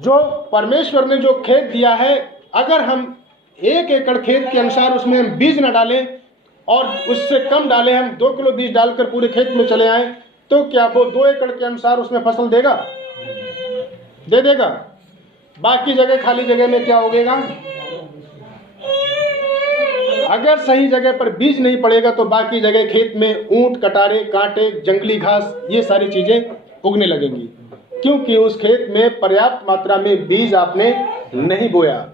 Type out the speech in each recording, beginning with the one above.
जो परमेश्वर ने जो खेत दिया है, अगर हम 1 एकड़ खेत के अनुसार उसमें हम बीज न डालें और उससे कम डालें, हम 2 किलो बीज डालकर पूरे खेत में चले आए, तो क्या वो 2 एकड़ के अनुसार उसमें फसल देगा? दे देगा? बाकी जगह खाली जगह में क्या उगेगा? अगर सही जगह पर बीज नहीं पड़ेगा तो बाकी जगह खेत में ऊंट, कटारे, कांटे, जंगली घास, ये सारी चीजें उगने लगेंगी, क्योंकि उस खेत में पर्याप्त मात्रा में बीज आपने नहीं बोया।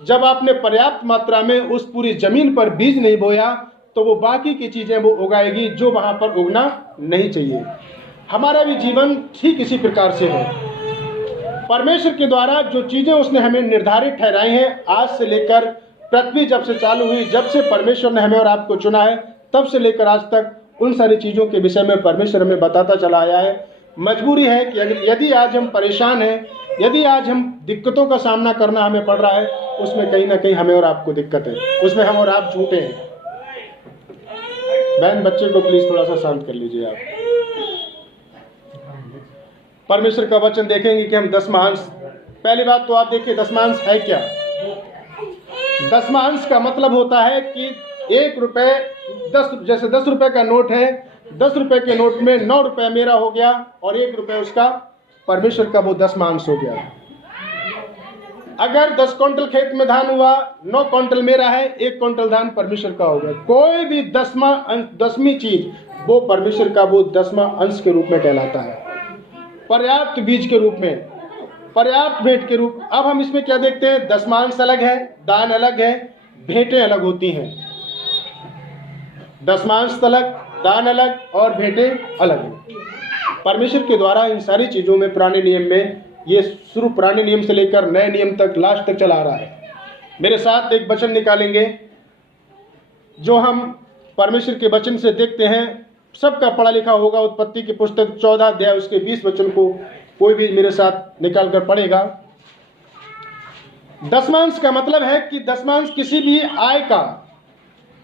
जब आपने पर्याप्त मात्रा में उस पूरी जमीन पर बीज नहीं बोया तो वो बाकी की चीजें वो उगाएगी जो वहां पर उगना नहीं चाहिए। हमारा भी जीवन ठीक इसी प्रकार से है। परमेश्वर के द्वारा जो चीजें उसने हमें निर्धारित ठहराई हैं, आज से लेकर पृथ्वी जब से चालू हुई, जब से परमेश्वर ने हमें और आपको चुना है, तब से लेकर आज तक उन सारी चीजों के विषय में परमेश्वर हमें बताता चला आया है। मजबूरी है कि यदि आज हम परेशान हैं, यदि आज हम दिक्कतों का सामना करना हमें पड़ रहा है, उसमें कहीं ना कहीं हमें और आपको दिक्कत है, उसमें हम और आप झूठे हैं। बहन बच्चे को प्लीज थोड़ा सा शांत कर लीजिए आप। परमेश्वर का वचन देखेंगे कि हम दसमांश, पहली बात तो आप देखिए दसमांश है क्या। दसमांश का मतलब होता है कि 1 रुपए, 10 रुपए का नोट है, 10 रुपए के नोट में 9 रुपए मेरा हो गया और 1 रुपए उसका परमेश्वर का, वो दसमांश हो गया। अगर 10 क्विंटल खेत में धान हुआ, 9 क्विंटल मेरा है, 1 क्विंटल धान परमेश्वर का हो गया। कोई भी दसवीं चीज वो परमेश्वर का वो 10वां अंश के रूप में कहलाता है, पर्याप्त बीज के रूप में, पर्याप्त भेंट के रूप। अब हम इसमें क्या देखते हैं? दसमांश अलग है, दान अलग है, भेंटें अलग होती हैं। दसमांश अलग, दान अलग और भेंटें अलग हैं। परमेश्वर के द्वारा इन सारी चीजों में पुराने नियम में, ये शुरू पुराने नियम से लेकर नए नियम तक, लास्ट तक चला आ रहा है। मेरे साथ एक वचन निकालेंगे जो हम परमेश्वर के वचन से देखते हैं, सबका पढ़ा लिखा होगा। उत्पत्ति की पुस्तक 14 अध्याय उसके 20 वचन को कोई भी मेरे साथ निकाल कर पढ़ेगा। दसमांश का मतलब है कि दसमांश किसी भी आय का,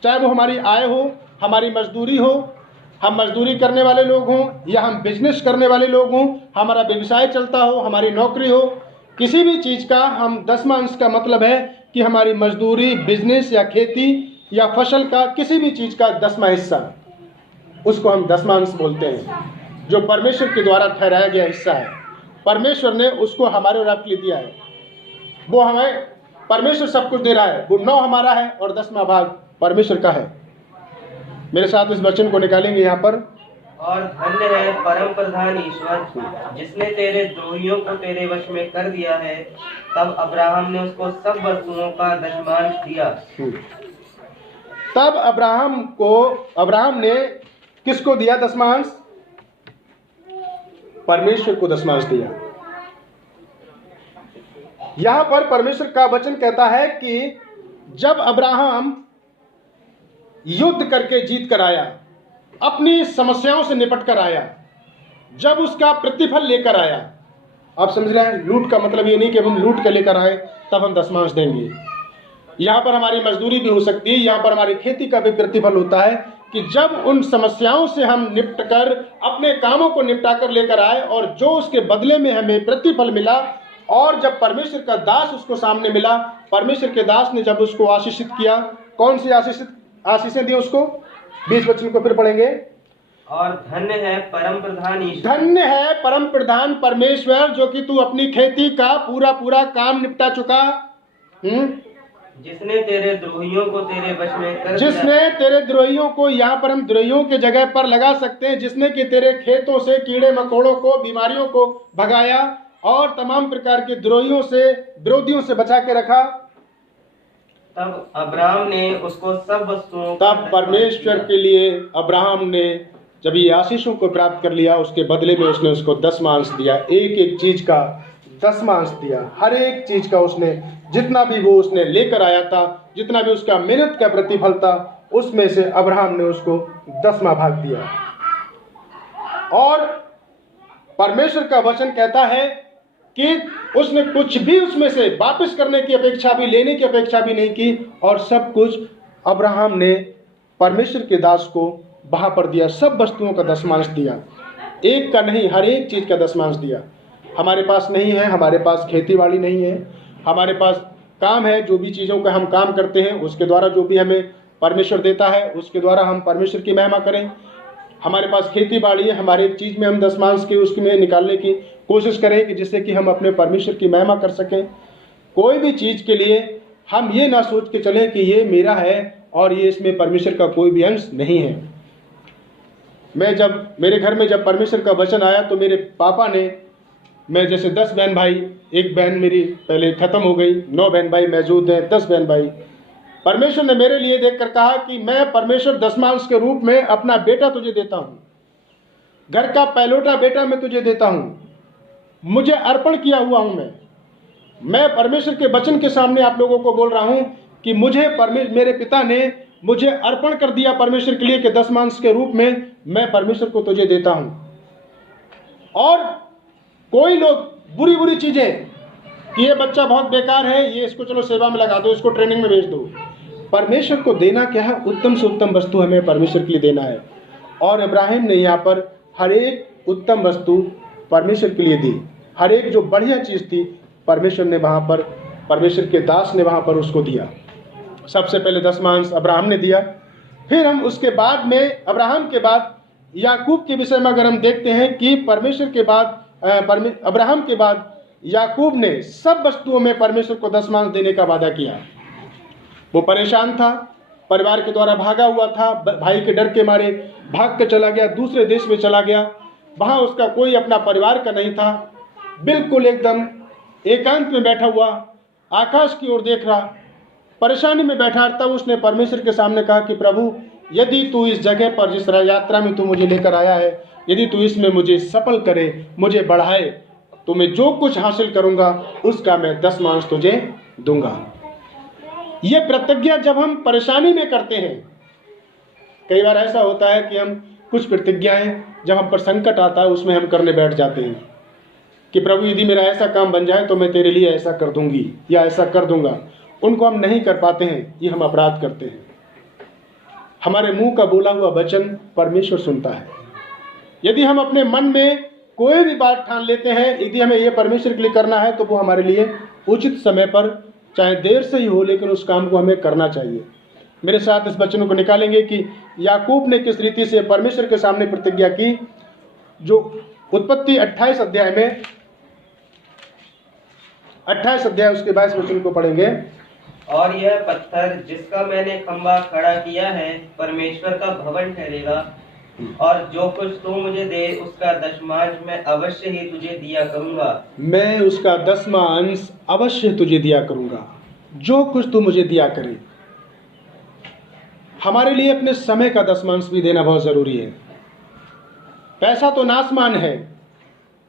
चाहे वो हमारी आय हो, हमारी मजदूरी हो, हम मजदूरी करने वाले लोग हों या हम बिजनेस करने वाले लोग हों, हमारा व्यवसाय चलता हो, हमारी नौकरी हो, किसी भी चीज़ का हम दसमांश का मतलब है कि हमारी मजदूरी, बिजनेस या खेती या फसल का किसी भी चीज़ का 10वां हिस्सा, उसको हम दसमांश बोलते हैं, जो परमेश्वर के द्वारा ठहराया गया हिस्सा है। परमेश्वर ने उसको हमारे और आपके लिए दिया है। वो हमें परमेश्वर सब कुछ दे रहा है, वो 9 हमारा है और 10वां भाग परमेश्वर का है। मेरे साथ इस वचन को निकालेंगे यहाँ पर। और धन्य है परम प्रधान ईश्वर, जिसने तेरे द्रोहियों को तेरे वश में कर दिया है। तब अब्राहम ने उसको सब वस्तुओं का दशमांश दिया। तब अब्राहम ने किसको दिया दशमांश? परमेश्वर को दशमांश दिया। यहां पर परमेश्वर का वचन कहता है कि जब अब्राहम युद्ध करके जीत कर आया, अपनी समस्याओं से निपट कर आया, जब उसका प्रतिफल लेकर आया, आप समझ रहे हैं, लूट का मतलब ये नहीं कि हम लूट कर लेकर आए तब हम दशमांश देंगे। यहाँ पर हमारी मजदूरी भी हो सकती है, यहाँ पर हमारी खेती का भी प्रतिफल होता है कि जब उन समस्याओं से हम निपट कर अपने कामों को निपटा कर लेकर आए और जो उसके बदले में हमें प्रतिफल मिला, और जब परमेश्वर का दास उसको सामने मिला, परमेश्वर के दास ने जब उसको आशीषित किया, कौन सी आशीषें दी उसको? 20 वचन को फिर पढ़ेंगे। और धन्य है परम प्रधान ईश्वर, धन्य है परम प्रधान परमेश्वर, जो कि तू अपनी खेती का पूरा काम निपटा चुका, जिसने तेरे द्रोहियों को तेरे वश में कर दिया। जिसने तेरे द्रोहियों को, यहाँ पर हम द्रोहियों के जगह पर लगा सकते हैं, जिसने कि तेरे खेतों से कीड़े मकोड़ों को, बीमारियों को भगाया और तमाम प्रकार के द्रोहियों से, विरोधियों से बचा के रखा। तब अब्राहम ने उसको सब वस्तुओं, तब परमेश्वर के लिए अब्राहम ने जब ये आशीषों को प्राप्त कर लिया, उसके बदले में उसने उसको दशमांश दिया, एक चीज का दशमांश दिया। हर एक चीज का उसने, जितना भी वो उसने लेकर आया था, जितना भी उसका मेहनत का प्रतिफल था, उसमें से अब्राहम ने उसको 10वां भाग दिया। और परमेश्वर का वचन कहता है कि उसने कुछ भी उसमें से वापस करने की अपेक्षा भी, लेने की अपेक्षा भी नहीं की, और सब कुछ अब्राहम ने परमेश्वर के दास को वहां पर दिया। सब वस्तुओं का दशमांश दिया, एक का नहीं, हर एक चीज का दशमांश दिया। हमारे पास नहीं है, हमारे पास खेती बाड़ी नहीं है, हमारे पास काम है, जो भी चीज़ों का हम काम करते हैं उसके द्वारा जो भी हमें परमेश्वर देता है उसके द्वारा हम परमेश्वर की महिमा करें। हमारे पास खेती बाड़ी है, हमारे एक चीज़ में हम दशमांश की उसमें निकालने की कोशिश करें कि जिससे कि हम अपने परमेश्वर की महिमा कर सकें। कोई भी चीज़ के लिए हम ये ना सोच के चलें कि ये मेरा है और ये इसमें परमेश्वर का कोई भी अंश नहीं है। मेरे घर में जब परमेश्वर का वचन आया तो मेरे पापा ने, मैं जैसे 10 बहन भाई, एक बहन मेरी पहले ख़त्म हो गई, 9 बहन भाई मौजूद हैं, 10 बहन भाई, परमेश्वर ने मेरे लिए देखकर कहा कि मैं परमेश्वर दशमांश के रूप में अपना बेटा तुझे देता हूँ, घर का पहलौठा बेटा मैं तुझे देता हूँ, मुझे अर्पण किया हुआ हूँ। मैं परमेश्वर के वचन के सामने आप लोगों को बोल रहा हूँ कि मेरे पिता ने मुझे अर्पण कर दिया परमेश्वर के लिए कि दशमांश के रूप में मैं परमेश्वर को तुझे देता हूँ। और कोई लोग बुरी बुरी चीज़ें कि ये बच्चा बहुत बेकार है, ये इसको चलो सेवा में लगा दो, इसको ट्रेनिंग में भेज दो। परमेश्वर को देना क्या है? उत्तम से उत्तम वस्तु हमें परमेश्वर के लिए देना है। और इब्राहिम ने यहाँ पर हर एक उत्तम वस्तु परमेश्वर के लिए दी। हर एक जो बढ़िया चीज़ थी परमेश्वर ने वहाँ पर, परमेश्वर के दास ने वहाँ पर उसको दिया। सबसे पहले दशमांश अब्राहम ने दिया। फिर हम उसके बाद में अब्राहम के बाद याकूब के विषय में अगर हम देखते हैं कि परमेश्वर के बाद अब्राहम के बाद याकूब ने सब वस्तुओं में परमेश्वर को दशमांश देने का वादा किया। वो परेशान था, परिवार के द्वारा भागा हुआ था, भाई के डर के मारे भाग के चला गया, दूसरे देश में चला गया, वहाँ उसका कोई अपना परिवार का नहीं था, बिल्कुल एकदम एकांत में बैठा हुआ, आकाश की ओर देख रहा, परेशानी में बैठा। तब उसने परमेश्वर के सामने कहा कि प्रभु, यदि तू इस जगह पर, जिस यात्रा में तू मुझे लेकर आया है, यदि तू इसमें मुझे सफल करे, मुझे बढ़ाए, तो मैं जो कुछ हासिल करूंगा उसका मैं दशमांश तुझे दूंगा। ये प्रतिज्ञा जब हम परेशानी में करते हैं, कई बार ऐसा होता है कि हम कुछ प्रतिज्ञाएं जब हम पर संकट आता है उसमें हम करने बैठ जाते हैं कि प्रभु यदि मेरा ऐसा काम बन जाए तो मैं तेरे लिए ऐसा कर दूंगी या ऐसा कर दूंगा। उनको हम नहीं कर पाते हैं, ये हम अपराध करते हैं। हमारे मुंह का बोला हुआ वचन परमेश्वर सुनता है। यदि हम अपने मन में कोई भी बात ठान लेते हैं, यदि हमें ये परमेश्वर के लिए करना है, तो वो हमारे लिए उचित समय पर, चाहे देर से ही हो, लेकिन उस काम को हमें करना चाहिए। मेरे साथ इस वचनों को निकालेंगे कि याकूब ने किस रीति से परमेश्वर के सामने प्रतिज्ञा की, जो उत्पत्ति 28 अध्याय में 28 अध्याय उसके 22 वचन को पढ़ेंगे। और यह पत्थर जिसका मैंने खंभा खड़ा किया है परमेश्वर का भवन ठहरेगा, और जो कुछ तू मुझे दे उसका दशमांश मैं अवश्य ही तुझे दिया करूंगा। मैं उसका 10वां अंश अवश्य तुझे दिया करूंगा, जो कुछ तू मुझे दिया करे। हमारे लिए अपने समय का दशमांश भी देना बहुत जरूरी है। पैसा तो नासमान है,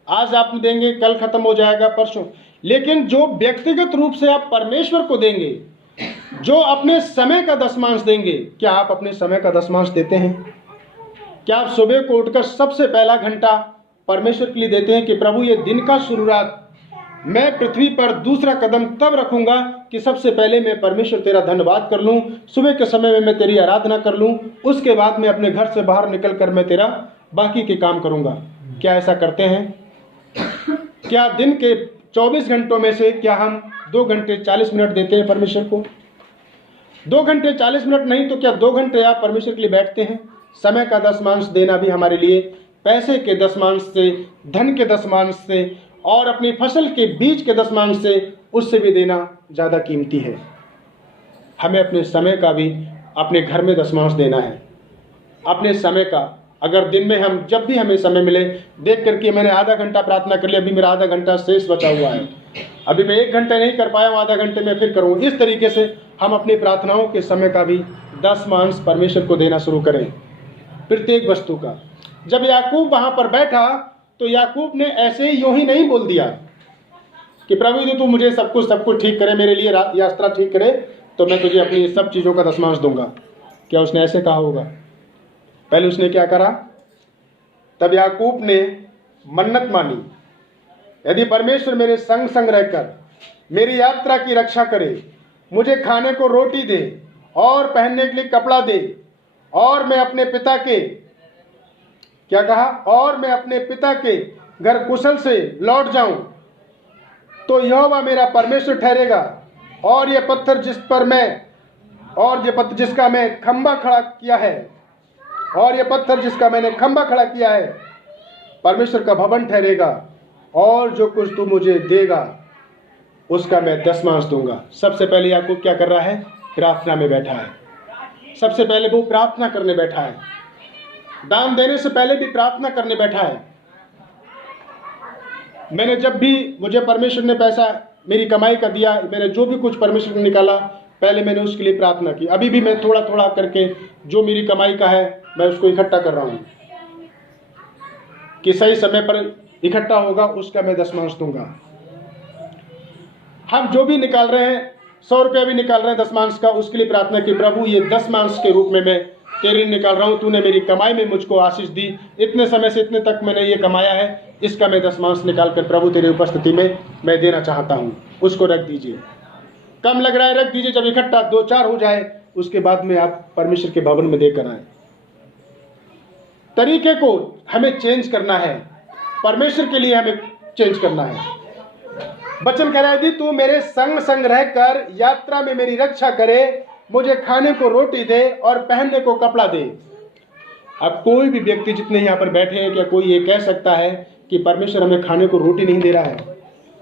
आज आप देंगे कल खत्म हो जाएगा, परसों, लेकिन जो व्यक्तिगत रूप से आप परमेश्वर को देंगे, जो अपने समय का दशमांश देंगे, क्या आप अपने समय का दशमांश देते हैं? क्या आप सुबह को उठकर सबसे पहला घंटा परमेश्वर के लिए देते हैं कि प्रभु ये दिन का शुरुआत मैं पृथ्वी पर दूसरा कदम तब रखूंगा कि सबसे पहले मैं परमेश्वर तेरा धन्यवाद कर लूं, सुबह के समय में मैं तेरी आराधना कर लूं, उसके बाद मैं अपने घर से बाहर निकल कर मैं तेरा बाकी के काम करूंगा। क्या ऐसा करते हैं? क्या दिन के 24 घंटों में से क्या हम 2 घंटे 40 मिनट देते हैं परमेश्वर को? 2 घंटे 40 मिनट नहीं तो क्या 2 घंटे आप परमेश्वर के लिए बैठते हैं? समय का दशमांश देना भी हमारे लिए पैसे के दशमांश से, धन के दशमांश से और अपनी फसल के बीज के दशमांश से, उससे भी देना ज़्यादा कीमती है। हमें अपने समय का भी अपने घर में दशमांश देना है। अपने समय का, अगर दिन में हम जब भी हमें समय मिले, देख करके मैंने आधा घंटा प्रार्थना कर लिया, अभी मेरा आधा घंटा शेष बचा हुआ है, अभी मैं 1 घंटा नहीं कर पाया हूँ, आधा घंटे में फिर करूँ। इस तरीके से हम अपनी प्रार्थनाओं के समय का भी दशमांश परमेश्वर को देना शुरू करें, प्रत्येक वस्तु का। जब याकूब वहाँ पर बैठा तो याकूब ने ऐसे ही यूं ही नहीं बोल दिया कि प्रभु यदि तू मुझे सब कुछ ठीक करे, मेरे लिए यात्रा ठीक करे, तो मैं तुझे अपनी सब चीज़ों का दशमांश दूंगा। क्या उसने ऐसे कहा होगा? पहले उसने क्या करा? तब याकूब ने मन्नत मानी, यदि परमेश्वर मेरे संग संग रहकर मेरी यात्रा की रक्षा करे, मुझे खाने को रोटी दे और पहनने के लिए कपड़ा दे, और मैं अपने पिता के, क्या कहा? और मैं अपने पिता के घर कुशल से लौट जाऊं तो यहोवा मेरा परमेश्वर ठहरेगा, और ये पत्थर जिसका मैं खंभा खड़ा किया है, और ये पत्थर जिसका मैंने खंभा खड़ा किया है परमेश्वर का भवन ठहरेगा, और जो कुछ तू मुझे देगा उसका मैं दसमांश दूंगा। सबसे पहले याकूब क्या कर रहा है? प्रार्थना में बैठा है। सबसे पहले वो प्रार्थना करने बैठा है। दान देने से पहले भी प्रार्थना करने बैठा है। मैंने जब भी मुझे परमेश्वर ने पैसा मेरी कमाई का दिया, मैंने जो भी कुछ परमेश्वर ने निकाला, पहले मैंने उसके लिए प्रार्थना की। अभी भी मैं थोड़ा थोड़ा करके जो मेरी कमाई का है मैं उसको इकट्ठा कर रहा हूँ कि सही समय पर इकट्ठा होगा, उसका मैं दसमांश दूंगा। हम जो भी निकाल रहे हैं, 100 रुपया भी निकाल रहे हैं दसमांश का, उसके लिए प्रार्थना की प्रभु ये दसमांश के रूप में मैं तेरे लिए निकाल रहा हूँ। तूने मेरी कमाई में मुझको आशीष दी, इतने समय से इतने तक मैंने ये कमाया है, इसका मैं दसमांश निकाल कर प्रभु तेरी उपस्थिति में मैं देना चाहता हूँ। उसको रख दीजिए। कम लग रहा है रख दीजिए, जब इकट्ठा 2-4 हो जाए उसके बाद में आप परमेश्वर के भवन में देकर आए। तरीके को हमें चेंज करना है, परमेश्वर के लिए हमें चेंज करना है। वचन कह रहा है, तू मेरे संग संग रहकर यात्रा में मेरी रक्षा करे, मुझे खाने को रोटी दे और पहनने को कपड़ा दे। अब कोई भी व्यक्ति जितने यहाँ पर बैठे हैं, क्या कोई ये कह सकता है कि परमेश्वर हमें खाने को रोटी नहीं दे रहा है?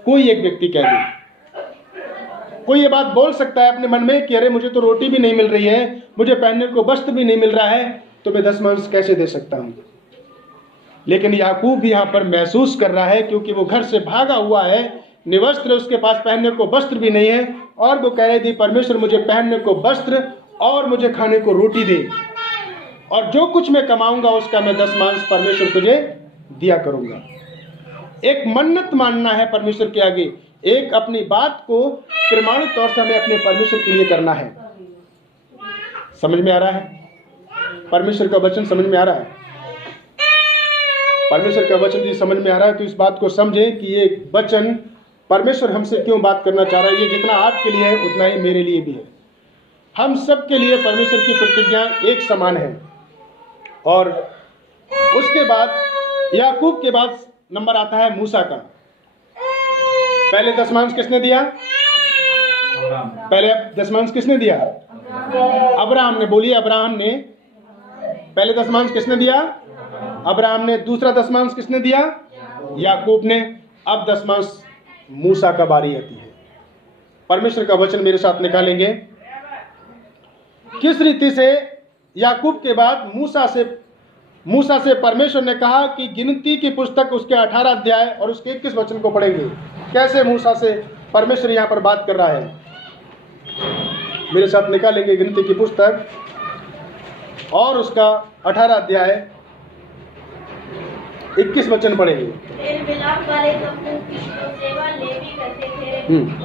कोई एक व्यक्ति कह दे। कोई ये बात बोल सकता है अपने मन में कि अरे मुझे तो रोटी भी नहीं मिल रही है, मुझे पहनने को वस्त्र भी नहीं मिल रहा है, तो मैं दसमांश कैसे दे सकता हूँ? लेकिन याकूब भी यहाँ पर महसूस कर रहा है, क्योंकि वो घर से भागा हुआ है, निवस्त्र, उसके पास पहनने को वस्त्र भी नहीं है, और वो कह रहे थे परमेश्वर मुझे पहनने को वस्त्र और मुझे खाने को रोटी दे, और जो कुछ मैं कमाऊंगा उसका मैं दसमांश परमेश्वर तुझे दिया करूंगा। एक मन्नत मानना है परमेश्वर के आगे, एक अपनी बात को प्रमाणित तौर से हमें अपने परमेश्वर के लिए करना है। समझ में आ रहा है? परमेश्वर का वचन समझ में आ रहा है? परमेश्वर का वचन यदि समझ में आ रहा है तो इस बात को समझे कि ये वचन परमेश्वर हमसे क्यों बात करना चाह रहा है। ये जितना आपके लिए है उतना ही मेरे लिए भी है। हम सब के लिए परमेश्वर की प्रतिज्ञा एक समान है। और उसके बाद याकूब के बाद नंबर आता है मूसा का। पहले दसमांश किसने दिया? पहले दसमांश किसने दिया? अब्राहम ने। बोलिए अब्राहम ने। पहले दसमांश किसने दिया? अब्राहम ने। दूसरा दसमांश किसने दिया? याकूब ने। अब दसमांश मूसा का बारी आती है। परमेश्वर का वचन मेरे साथ निकालेंगे किस रीति से याकूब के बाद मूसा से परमेश्वर ने कहा कि गिनती की पुस्तक उसके 18 अध्याय और उसके 21 वचन को पढ़ेंगे। कैसे मूसा से परमेश्वर यहाँ पर बात कर रहा है, मेरे साथ निकालेंगे गिनती की पुस्तक और उसका 18 अध्याय 21 वचन पढ़ेंगे। फिर मिलाप वाले तंबू की जो सेवा लेवी करते थे,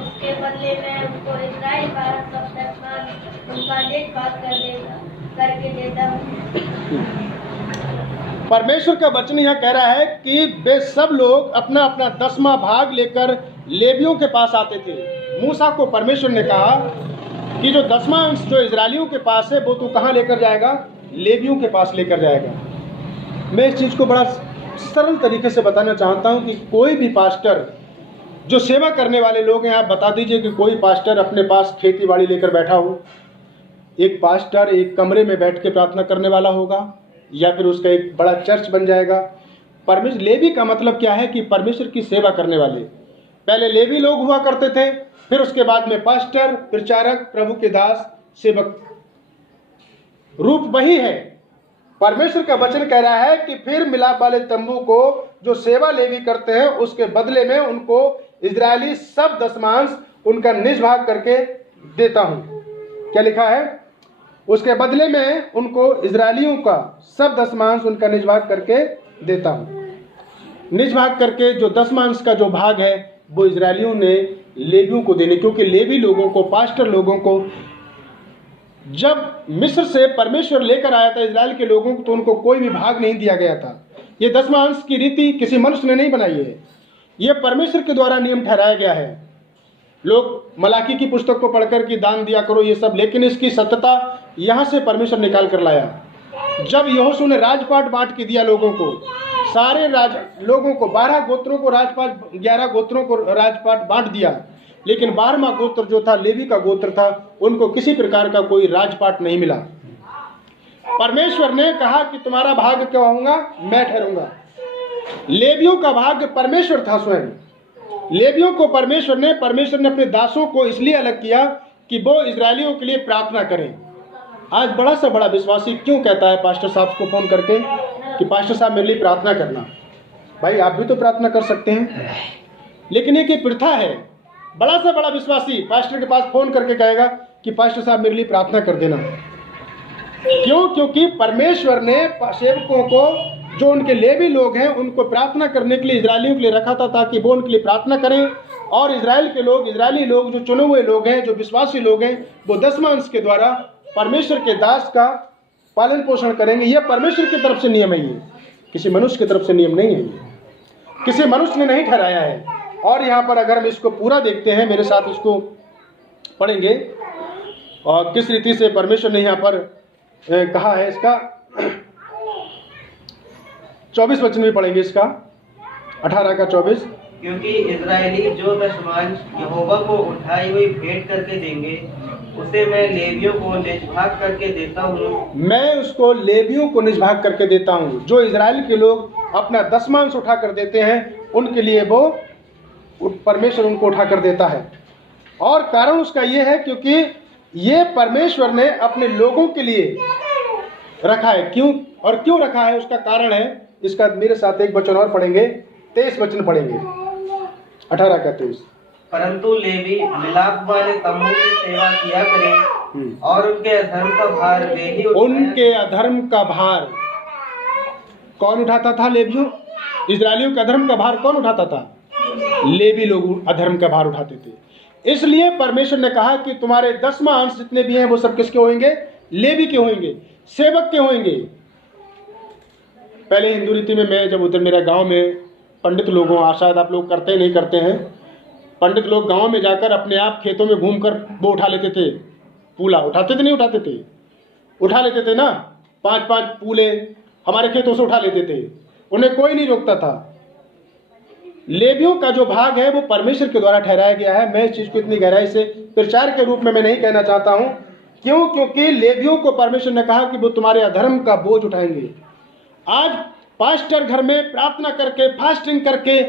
उसके बदले में उनको इस्राएल का सब दसमांश उनका देखभाल करके देता हूँ। परमेश्वर का वचन यह कह रहा है कि वे सब लोग अपना अपना 10वां भाग लेकर लेवियों के पास आते थे। मूसा को परमेश्वर ने कहा कि जो 10वां अंश जो इजरायलियों के पास है वो तू कहाँ लेकर जाएगा? लेवियों के पास लेकर जाएगा। मैं इस चीज़ को बड़ा सरल तरीके से बताना चाहता हूँ कि कोई भी पास्टर जो सेवा करने वाले लोग हैं, आप बता दीजिए कि कोई पास्टर अपने पास खेती बाड़ी लेकर बैठा हो। एक पास्टर एक कमरे में बैठ के प्रार्थना करने वाला होगा या फिर उसका एक बड़ा चर्च बन जाएगा। परमेश्वर लेवी का मतलब क्या है कि परमेश्वर की सेवा करने वाले। पहले लेवी लोग हुआ करते थे, फिर उसके बाद में पास्टर, प्रचारक, प्रभु के दास, सेवक। रूप वही है। परमेश्वर का वचन कह रहा है कि फिर मिलाप वाले तंबू को जो सेवा लेवी करते हैं उसके बदले में उनको इजरायली सब दसमांश उनका निज भाग करके देता हूं। क्या लिखा है? उसके बदले में उनको इजरायलियों का सब दसमांश उनका निज भाग करके देता हूं। निज भाग करके जो दसमांश का जो भाग है वो इजरायलियों ने लेवियों को देने, क्योंकि लेवी लोगों को, पास्टर लोगों को जब मिस्र से परमेश्वर लेकर आया था इजराइल के लोगों को, तो उनको कोई भी भाग नहीं दिया गया था। ये दसमांश की रीति किसी मनुष्य ने नहीं बनाई है, ये परमेश्वर के द्वारा नियम ठहराया गया है। लोग मलाकी की पुस्तक को पढ़कर कि दान दिया करो ये सब, लेकिन इसकी सत्यता यहाँ से परमेश्वर निकाल कर लाया। जब यहोशू ने राजपाट बांट के दिया लोगों को, सारे लोगों को 12 गोत्रों को राजपाट, 11 गोत्रों को राजपाट बांट दिया, लेकिन 12वां गोत्र जो था लेवी का गोत्र था, उनको किसी प्रकार का कोई राजपाट नहीं मिला। परमेश्वर ने कहा कि तुम्हारा भाग्य क्या होगा, मैं ठहरूंगा। लेवियों का भाग्य परमेश्वर था स्वयं। लेवियों को परमेश्वर ने अपने दासों को इसलिए अलग किया कि वो इजरायलियों के लिए प्रार्थना करें। आज बड़ा से बड़ा विश्वासी क्यों कहता है पास्टर साहब को फोन करके कि पास्टर साहब मेरे लिए प्रार्थना करना? भाई आप भी तो प्रार्थना कर सकते हैं, लेकिन एक प्रथा है। बड़ा से बड़ा विश्वासी पास्टर के पास फोन करके कहेगा कि पास्टर साहब मेरे लिए प्रार्थना कर देना। क्यों? क्योंकि परमेश्वर ने सेवकों को, जो उनके लेवी लोग हैं, उनको प्रार्थना करने के लिए इजरायलियों के लिए रखा था, ताकि वो उनके लिए प्रार्थना करें। और इजरायली लोग जो चुने हुए लोग हैं, जो विश्वासी लोग हैं, वो 10वां अंश के द्वारा परमेश्वर के दास का पालन पोषण करेंगे। यह परमेश्वर की तरफ से नियम है, ये किसी मनुष्य की तरफ से नियम नहीं है, ये किसी मनुष्य ने नहीं ठहराया है। और यहाँ पर अगर हम इसको पूरा देखते हैं, मेरे साथ इसको पढ़ेंगे और किस रीति से परमेश्वर ने यहाँ पर कहा है। इसका 24 वचन भी पढ़ेंगे, इसका 18 का 24। क्योंकि इजरायली जो दशमांश यहोवा को उठाई हुई भेंट करके देंगे, उसे मैं लेवियों को निजभाग करके देता हूँ। मैं उसको लेवियों को निजभाग करके देता हूँ। जो इजराइल के लोग अपना दशमांश उठा कर देते हैं, उनके लिए वो परमेश्वर उनको उठा कर देता है। और कारण उसका ये है क्योंकि ये परमेश्वर ने अपने लोगों के लिए रखा है। क्यों रखा है, उसका कारण है। इसका मेरे साथ एक वचन और पढ़ेंगे, 23 वचन पढ़ेंगे, 18 का 23। परंतु लेवी मिलाप वाले तम्बू की सेवा किया करें और उनके अधर्म का भार वे ही उठाया। उनके अधर्म का भार कौन उठाता था? लेवियों। इजरायलियों के अधर्म का भार कौन उठाता था? लेवी लोग अधर्म का भार उठाते थे। इसलिए परमेश्वर ने कहा कि तुम्हारे 10वां अंश जितने भी हैं वो सब किसके होंगे? लेवी के होंगे, सेवक के होंगे। पहले हिंदू रीति में, मैं जब उधर मेरा गांव में पंडित लोगों, शायद आप लोग करते नहीं करते हैं, पंडित लोग गांव में जाकर अपने आप खेतों में घूमकर वो उठा लेते थे, पूला उठाते थे, नहीं उठाते थे? उठा लेते थे ना, 5-5 पूले हमारे खेतों से उठा लेते थे, उन्हें कोई नहीं रोकता था। लेवियों का जो भाग है वो परमेश्वर के द्वारा ठहराया गया है। मैं इस चीज को इतनी गहराई से प्रचार के रूप में मैं नहीं कहना चाहता हूं। क्यों? क्योंकि लेवियों को परमेश्वर ने कहा कि वो तुम्हारे अधर्म का बोझ उठाएंगे। आज पास्टर घर में प्रार्थना करके, फास्टिंग करके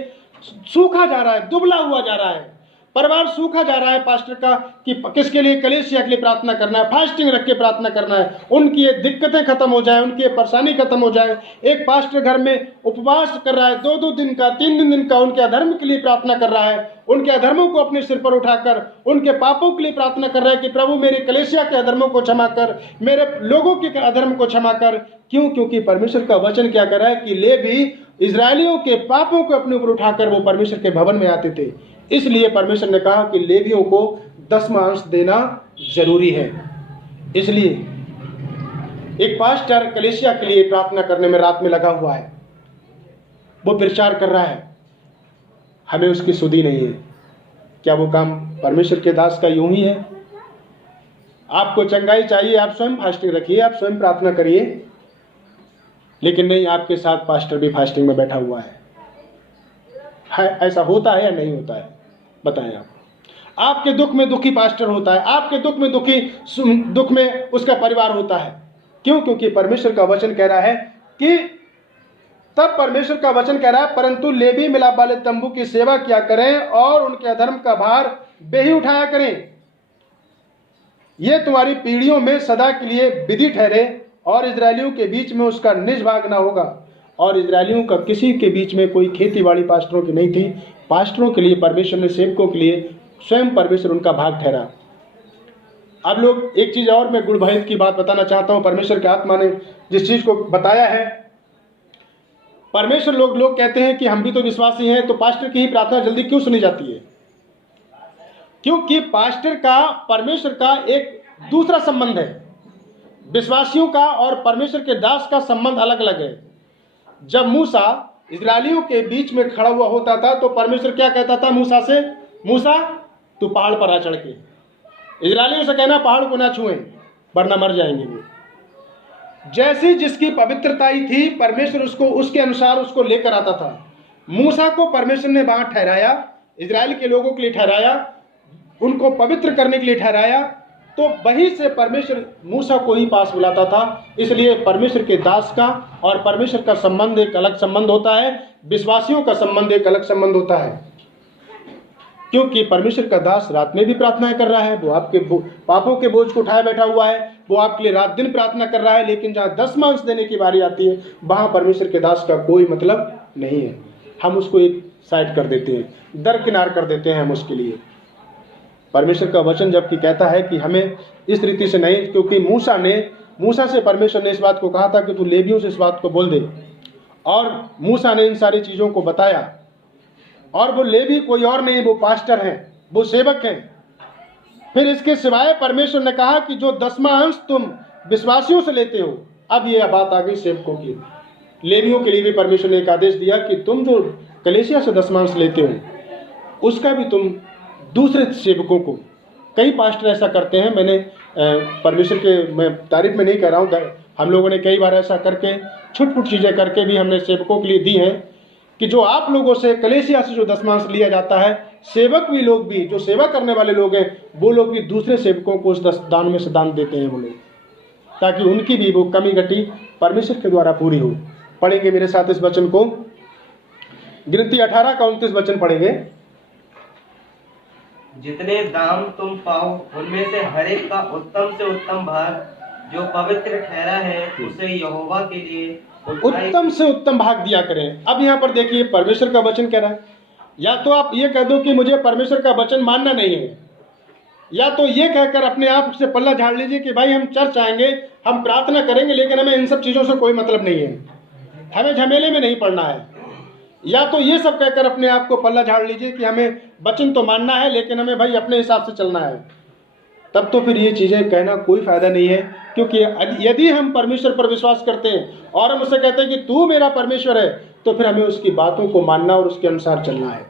सूखा जा रहा है, दुबला हुआ जा रहा है, परिवार सूखा जा रहा है पास्टर का कि किसके लिए? कलीसिया के लिए प्रार्थना करना है, फास्टिंग रख के प्रार्थना करना है, उनकी ये दिक्कतें खत्म हो जाए, उनकी ये परेशानी खत्म हो जाए। एक पास्टर घर में उपवास कर रहा है, 2-2 दिन का, 3 दिन का, उनके अधर्म के लिए प्रार्थना कर रहा है, उनके अधर्मों को अपने सिर पर उठाकर उनके पापों के लिए प्रार्थना कर रहा है कि प्रभु मेरे कलीसिया के अधर्मों को क्षमा कर, मेरे लोगों के अधर्म को क्षमा कर। क्यों? क्योंकि परमेश्वर का वचन क्या कर रहा है कि लेवी इजरायलियों के पापों को अपने ऊपर उठाकर वो परमेश्वर के भवन में आते थे। इसलिए परमेश्वर ने कहा कि लेवियों को 10वां अंश देना जरूरी है। इसलिए एक पास्टर कलीसिया के लिए प्रार्थना करने में रात में लगा हुआ है, वो प्रचार कर रहा है, हमें उसकी सुधि नहीं है। क्या वो काम परमेश्वर के दास का यूं ही है? आपको चंगाई चाहिए, आप स्वयं फास्टिंग रखिए, आप स्वयं प्रार्थना करिए, लेकिन नहीं, आपके साथ पास्टर भी फास्टिंग में बैठा हुआ है। ऐसा होता है या नहीं होता है? बताएं आप। आपके दुख में दुखी पास्टर होता है, आपके दुख में उसका परिवार होता है। क्यों? क्योंकि परमेश्वर का वचन कह रहा है कि तब परमेश्वर का वचन कह रहा है, परंतु लेवी मिलाप वाले तंबू की सेवा किया करें और उनके अधर्म का भार वे ही उठाया करें। यह तुम्हारी पीढ़ियों में सदा के लिए विधि ठहरे और इजरायलियों के बीच में उसका निज भाग ना होगा। और इजरायलियों का किसी के बीच में कोई खेती बाड़ी पास्टरों की नहीं थी। पास्टरों के लिए परमेश्वर ने, सेवकों के लिए स्वयं परमेश्वर उनका भाग ठहरा। अब लोग एक चीज और, मैं गुड़भेद की बात बताना चाहता हूं। परमेश्वर की आत्मा ने जिस चीज को बताया है, परमेश्वर लोग कहते हैं कि हम भी तो विश्वासी हैं, तो पास्टर की ही प्रार्थना जल्दी क्यों सुनी जाती है? क्योंकि पास्टर का परमेश्वर का एक दूसरा संबंध है। विश्वासियों का और परमेश्वर के दास का संबंध अलग अलग है। जब मूसा इजरायलियों के बीच में खड़ा हुआ होता था तो परमेश्वर क्या कहता था मूसा से? मूसा तू पहाड़ पर आ चढ़ के। इजरायलियों से कहना पहाड़ को ना छुएं वरना मर जाएंगे वो। जैसी जिसकी पवित्रता ही थी, परमेश्वर उसको उसके अनुसार उसको लेकर आता था। मूसा को परमेश्वर ने वहां ठहराया, इजराइल के लोगों के लिए ठहराया, उनको पवित्र करने के लिए ठहराया, तो वहीं से परमेश्वर मूसा को ही पास बुलाता था। इसलिए परमेश्वर के दास का और परमेश्वर का संबंध एक अलग संबंध होता है, विश्वासियों का संबंध एक अलग संबंध होता है। क्योंकि परमेश्वर का दास रात में भी प्रार्थनाएं कर रहा है, वो आपके पापों के बोझ को उठाए बैठा हुआ है, वो आपके लिए रात दिन प्रार्थना कर रहा है, लेकिन जहाँ दसमांश देने की बारी आती है वहाँ परमेश्वर के दास का कोई मतलब नहीं है। हम उसको एक साइड कर देते हैं, दरकिनार कर देते हैं हम उसके लिए। परमेश्वर का वचन जबकि कहता है कि हमें इस रीति से नहीं, क्योंकि मूसा से परमेश्वर ने इस बात को कहा था कि तू लेवियों से इस बात को बोल दे, और मूसा ने इन सारी चीज़ों को बताया। और वो लेवी कोई और नहीं, वो पास्टर हैं, वो सेवक हैं। फिर इसके सिवाय परमेश्वर ने कहा कि जो दसवां अंश तुम विश्वासियों से लेते हो, अब ये बात आ गई सेवकों की। लेवियों के लिए भी परमेश्वर ने एक आदेश दिया कि तुम जो कलीसिया से दसवां अंश लेते हो उसका भी तुम दूसरे सेवकों को, कई पास्टर ऐसा करते हैं, मैंने परमेश्वर के, मैं तारीफ में नहीं कर रहा हूँ, हम लोगों ने कई बार ऐसा करके छुट-फुट चीज़ें करके भी हमने सेवकों के लिए दी हैं कि जो आप लोगों से कलीसिया से जो दसमांश लिया जाता है, सेवक भी लोग भी जो सेवा करने वाले लोग हैं वो लोग भी दूसरे सेवकों को उस दान में से दान देते हैं वो लोग, ताकि उनकी भी वो कमी घटी परमेश्वर के द्वारा पूरी हो। पढ़ेंगे मेरे साथ इस वचन को, गिनती 18 का 29 वचन पढ़ेंगे। जितने दाम तुम पाओ उनमें से हर एक का उत्तम से उत्तम भाग जो पवित्र ठहरा है उसे यहोवा के लिए उत्तम से उत्तम भाग दिया करें। अब यहाँ पर देखिए परमेश्वर का वचन कह रहा है, या तो आप ये कह दो कि मुझे परमेश्वर का वचन मानना नहीं है, या तो ये कहकर अपने आप से पल्ला झाड़ लीजिए कि भाई हम चर्च आएंगे, हम प्रार्थना करेंगे, लेकिन हमें इन सब चीज़ों से कोई मतलब नहीं है, हमें झमेले में नहीं पड़ना है। या तो ये सब कहकर अपने आप को पल्ला झाड़ लीजिए कि हमें वचन तो मानना है लेकिन हमें भाई अपने हिसाब से चलना है। तब तो फिर ये चीज़ें कहना कोई फ़ायदा नहीं है, क्योंकि यदि हम परमेश्वर पर विश्वास करते हैं और हम उससे कहते हैं कि तू मेरा परमेश्वर है, तो फिर हमें उसकी बातों को मानना और उसके अनुसार चलना है।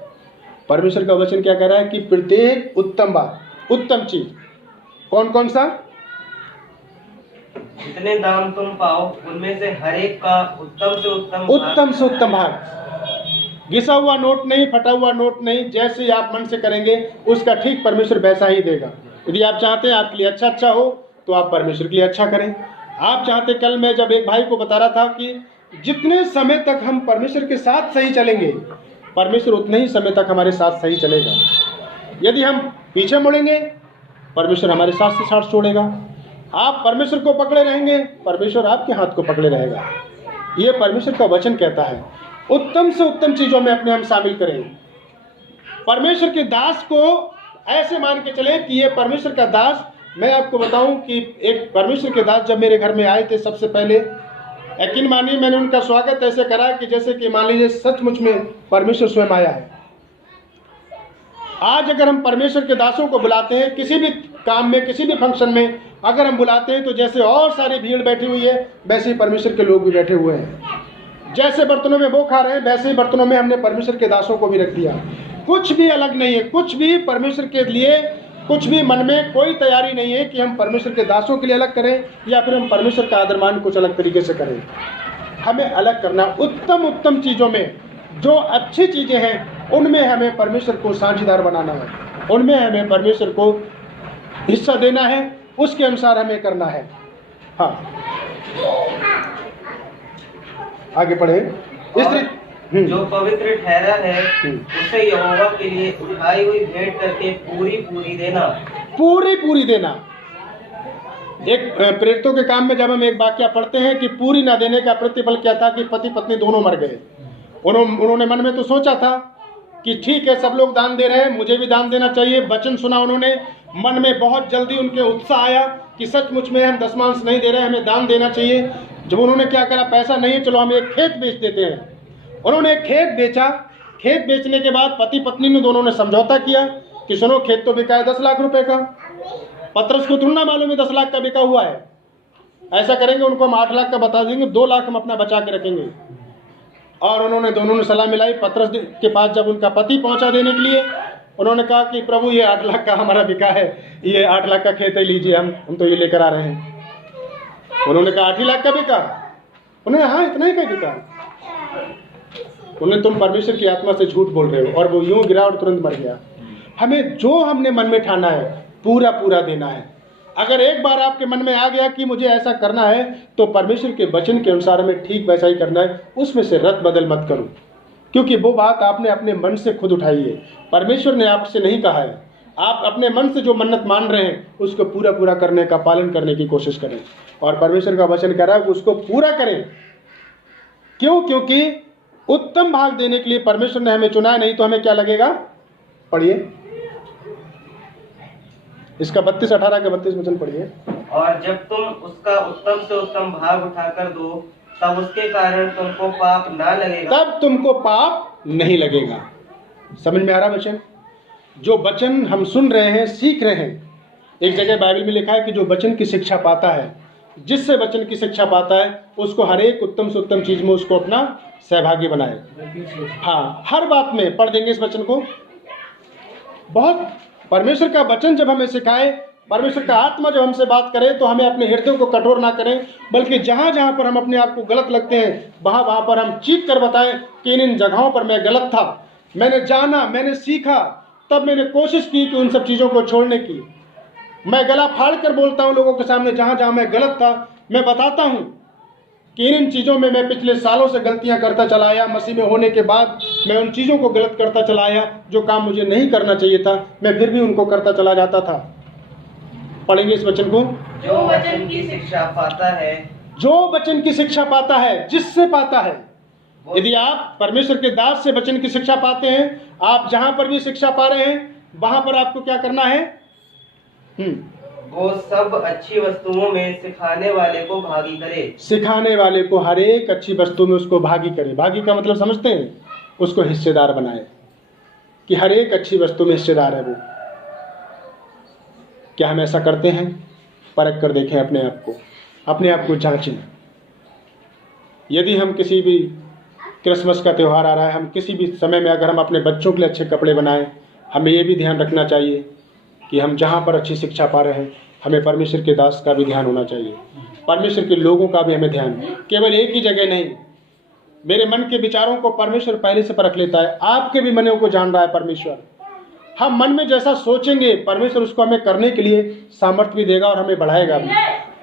परमेश्वर का वचन क्या कह रहा है कि प्रत्येक उत्तम बात, उत्तम चीज, कौन कौन सा? जितने दाम तुम पाओ उनमें से हर एक का उत्तम से उत्तम भाग, घिसा हुआ नोट नहीं, फटा हुआ नोट नहीं, जैसे आप मन से करेंगे उसका ठीक परमेश्वर वैसा ही देगा। यदि आप चाहते हैं आपके लिए अच्छा हो तो आप परमेश्वर के लिए अच्छा करें। आप चाहते, कल मैं जब एक भाई को बता रहा था कि जितने समय तक हम परमेश्वर के साथ सही चलेंगे, परमेश्वर उतने ही समय तक हमारे साथ सही चलेगा। यदि हम पीछे मुड़ेंगे, परमेश्वर हमारे साथ से साथ छोड़ेगा। आप परमेश्वर को पकड़े रहेंगे, परमेश्वर आपके हाथ को पकड़े रहेगा। ये परमेश्वर का वचन कहता है। उत्तम से उत्तम चीज़ों में अपने हम शामिल करें। परमेश्वर के दास को ऐसे मान के चले कि ये परमेश्वर का दास, मैं आपको बताऊं कि एक परमेश्वर के दास जब मेरे घर में आए थे, सबसे पहले यकीन मानिए मैंने उनका स्वागत ऐसे करा कि जैसे कि मान लीजिए सचमुच में परमेश्वर स्वयं आया है। आज अगर हम परमेश्वर के दासों को बुलाते हैं किसी भी काम में, किसी भी फंक्शन में अगर हम बुलाते हैं, तो जैसे और सारी भीड़ बैठी हुई है वैसे ही परमेश्वर के लोग भी बैठे हुए हैं। जैसे बर्तनों में वो खा रहे हैं वैसे ही बर्तनों में हमने परमेश्वर के दासों को भी रख दिया। कुछ भी अलग नहीं है, कुछ भी परमेश्वर के लिए, कुछ भी मन में कोई तैयारी नहीं है कि हम परमेश्वर के दासों के लिए अलग करें या फिर हम परमेश्वर का आदर मान कुछ अलग तरीके से करें। हमें अलग करना, उत्तम उत्तम चीज़ों में, जो अच्छी चीज़ें हैं उनमें हमें परमेश्वर को साझेदार बनाना है, उनमें हमें परमेश्वर को हिस्सा देना है, उसके अनुसार हमें करना है। हाँ, आगे पढ़े। जो पवित्र ठहरा है उसे यहोवा के लिए उठाई हुई भेंट करके पूरी देना। एक प्रेरितों के काम में जब हम एक वाक्य पढ़ते हैं कि पूरी ना देने का प्रतिफल क्या था कि पति पत्नी दोनों मर गए। उन्होंने मन में तो सोचा था कि ठीक है, सब लोग दान दे रहे हैं, मुझे भी दान देना चाहिए। वचन सुना उन्होंने, मन में बहुत जल्दी उनके उत्साह आया कि सचमुच में हम दसमांश नहीं दे रहे हैं, हमें दान देना चाहिए। जब उन्होंने क्या करा, पैसा नहीं है, चलो हम एक खेत बेच देते हैं। उन्होंने एक खेत बेचा। खेत बेचने के बाद पति पत्नी ने दोनों ने समझौता किया कि सुनो, खेत तो बिका है 10 लाख रुपए का, पतरस को थोड़ा मालूम है 10 लाख का बिका हुआ है। ऐसा करेंगे, उनको हम 8 लाख का बता देंगे, 2 लाख हम अपना बचा के रखेंगे। और उन्होंने दोनों ने सलाह मिलाई। पतरस के पास जब उनका पति पहुंचा देने के लिए, उन्होंने कहा कि प्रभु ये 8 लाख का हमारा बिका है, ये 8 लाख का खेत है, लीजिए, हम तो ये लेकर आ रहे हैं। उन्होंने कहा 8 लाख का बिका। उन्होंने हाँ इतना ही का बिका। उन्होंने तुम परमेश्वर की आत्मा से झूठ बोल रहे हो, और वो यूं गिरा और तुरंत मर गया। हमें जो हमने मन में ठाना है पूरा पूरा देना है। अगर एक बार आपके मन में आ गया कि मुझे ऐसा करना है, तो परमेश्वर के वचन के अनुसार हमें ठीक वैसा ही करना है। उसमें से रद्द बदल मत करो, क्योंकि वो बात आपने अपने मन से खुद उठाई है। परमेश्वर ने आपसे नहीं कहा है। आप अपने मन से जो मन्नत मान रहे हैं उसको पूरा पूरा करने का, पालन करने की कोशिश करें, और परमेश्वर का वचन कह रहा है कि उसको पूरा करें। क्यों? क्योंकि उत्तम भाग देने के लिए परमेश्वर ने हमें चुना है, नहीं तो हमें क्या लगेगा? पढ़िए इसका 32-18 का 32 वचन पढ़िए। और जब तुम उसका उत्तम से उत्तम भाग उठाकर दो, तब उसके कारण तुमको पाप ना लगेगा। तब तुमको पाप नहीं लगेगा। समझ में आ रहा वचन? जो वचन हम सुन रहे हैं, सीख रहे हैं। एक जगह बाइबल में लिखा है कि जो वचन की शिक्षा पाता है, जिससे वचन की शिक्षा पाता है, उसको हर एक उत्तम से उत्तम चीज में उसको अपना सहभागी बनाए। हाँ, हर बात में पढ़ देंगे इस वचन को। बहुत परमेश्वर का वचन जब हमें सिखाए, परमेश्वर का आत्मा जब हमसे बात करे, तो हमें अपने हृदय को कठोर ना करें, बल्कि जहाँ जहाँ पर हम अपने आप को गलत लगते हैं, वहाँ वहाँ पर हम चीख कर बताएं कि इन जगहों पर मैं गलत था, मैंने जाना, मैंने सीखा, तब मैंने कोशिश की कि उन सब चीज़ों को छोड़ने की। मैं गला फाड़ कर बोलता हूँ लोगों के सामने, जहाँ जहाँ मैं गलत था मैं बताता हूँ कि इन चीज़ों में मैं पिछले सालों से गलतियाँ करता चला आया। मसीह में होने के बाद मैं उन चीज़ों को गलत करता चला आया, जो काम मुझे नहीं करना चाहिए था, मैं फिर भी उनको करता चला जाता था। पढ़ेंगे इस वचन को। जो वचन की शिक्षा पाता है, जो वचन की शिक्षा पाता है, जिससे पाता है। यदि आप परमेश्वर के दास से वचन की शिक्षा पाते हैं, आप जहां पर भी शिक्षा पा रहे हैं, वहां पर आपको क्या करना है? वो सब अच्छी वस्तुओं में सिखाने वाले को भागी करे। सिखाने वाले को हर एक अच्छी वस्तु में उसको भागी करे। भागी का मतलब समझते हैं? उसको हिस्सेदार बनाए, कि हर एक अच्छी वस्तु में हिस्सेदार है वो। क्या हम ऐसा करते हैं? परख कर देखें अपने आप को जांचें। यदि हम किसी भी क्रिसमस का त्यौहार आ रहा है, हम किसी भी समय में अगर हम अपने बच्चों के लिए अच्छे कपड़े बनाएं, हमें ये भी ध्यान रखना चाहिए कि हम जहाँ पर अच्छी शिक्षा पा रहे हैं, हमें परमेश्वर के दास का भी ध्यान होना चाहिए, परमेश्वर के लोगों का भी हमें ध्यान। केवल एक ही जगह नहीं। मेरे मन के विचारों को परमेश्वर पहले से परख लेता है, आपके भी मनों को जान रहा है परमेश्वर। हम मन में जैसा सोचेंगे, परमेश्वर उसको हमें करने के लिए सामर्थ्य भी देगा और हमें बढ़ाएगा भी।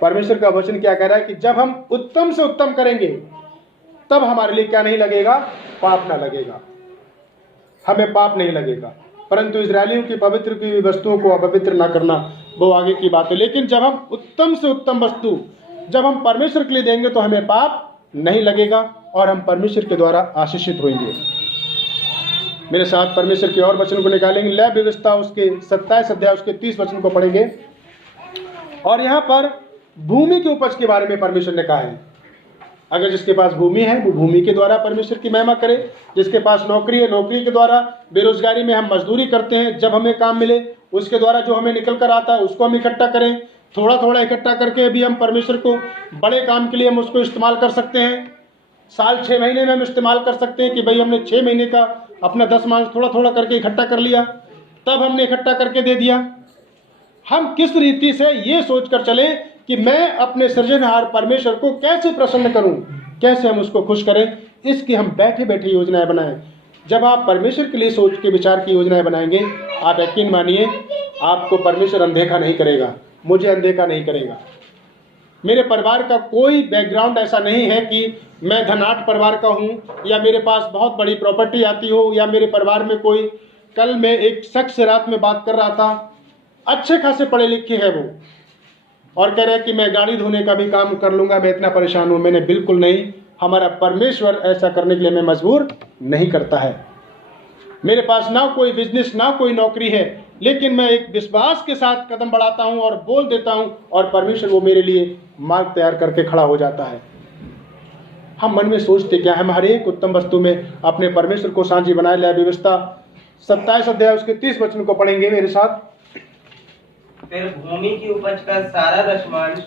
परमेश्वर का वचन क्या कह रहा है कि जब हम उत्तम से उत्तम करेंगे, तब हमारे लिए क्या नहीं लगेगा? पाप ना लगेगा, हमें पाप नहीं लगेगा। परंतु इजरायलियों की पवित्र की वस्तुओं को अपवित्र ना करना, वो आगे की बात है। लेकिन जब हम उत्तम से उत्तम वस्तु जब हम परमेश्वर के लिए देंगे, तो हमें पाप नहीं लगेगा और हम परमेश्वर के द्वारा आशीषित होंगे। मेरे साथ परमेश्वर के और वचन को निकालेंगे। लय व्यवस्था उसके 27 अध्याय उसके 30 वचन को पढ़ेंगे। और यहाँ पर भूमि की उपज के बारे में परमेश्वर ने कहा है। अगर जिसके पास भूमि है, वो भूमि के द्वारा परमेश्वर की महिमा करे। जिसके पास नौकरी है, नौकरी के द्वारा। बेरोजगारी में हम मजदूरी करते हैं, जब हमें काम मिले उसके द्वारा जो हमें निकल कर आता है उसको हम इकट्ठा करें। थोड़ा थोड़ा इकट्ठा करके भी हम परमेश्वर को बड़े काम के लिए हम उसको इस्तेमाल कर सकते हैं। साल 6 महीने में हम इस्तेमाल कर सकते हैं कि भाई हमने 6 महीने का अपना 10 मास थोड़ा थोड़ा करके इकट्ठा कर लिया, तब हमने इकट्ठा करके दे दिया। हम किस रीति से ये सोच कर चलें कि मैं अपने सृजनहार परमेश्वर को कैसे प्रसन्न करूं, कैसे हम उसको खुश करें, इसकी हम बैठे बैठे योजनाएं बनाएं। जब आप परमेश्वर के लिए सोच के विचार की योजनाएं बनाएंगे, आप यकीन मानिए आपको परमेश्वर अनदेखा नहीं करेगा, मुझे अनदेखा नहीं करेगा। मेरे परिवार का कोई बैकग्राउंड ऐसा नहीं है कि मैं धनाढ्य परिवार का हूँ, या मेरे पास बहुत बड़ी प्रॉपर्टी आती हो, या मेरे परिवार में कोई, कल मैं एक शख्स से रात में बात कर रहा था, अच्छे खासे पढ़े लिखे हैं वो, और कह रहे हैं कि मैं गाड़ी धोने का भी काम कर लूँगा, मैं इतना परेशान हूँ। मैंने बिल्कुल नहीं, हमारा परमेश्वर ऐसा करने के लिए हमें मजबूर नहीं करता है। मेरे पास ना कोई बिजनेस ना कोई नौकरी है, लेकिन मैं एक विश्वास के साथ कदम बढ़ाता हूँ और बोल देता हूँ, और परमेश्वर वो मेरे लिए मार्ग तैयार करके खड़ा हो जाता है। हम मन में सोचते क्या, हम हर एक उत्तम वस्तु में अपने परमेश्वर को साझी बनाए। लय व्यवस्था 27 अध्याय उसके 30 वचन को पढ़ेंगे मेरे साथ। फिर भूमि की उपज का सारा दशमांश,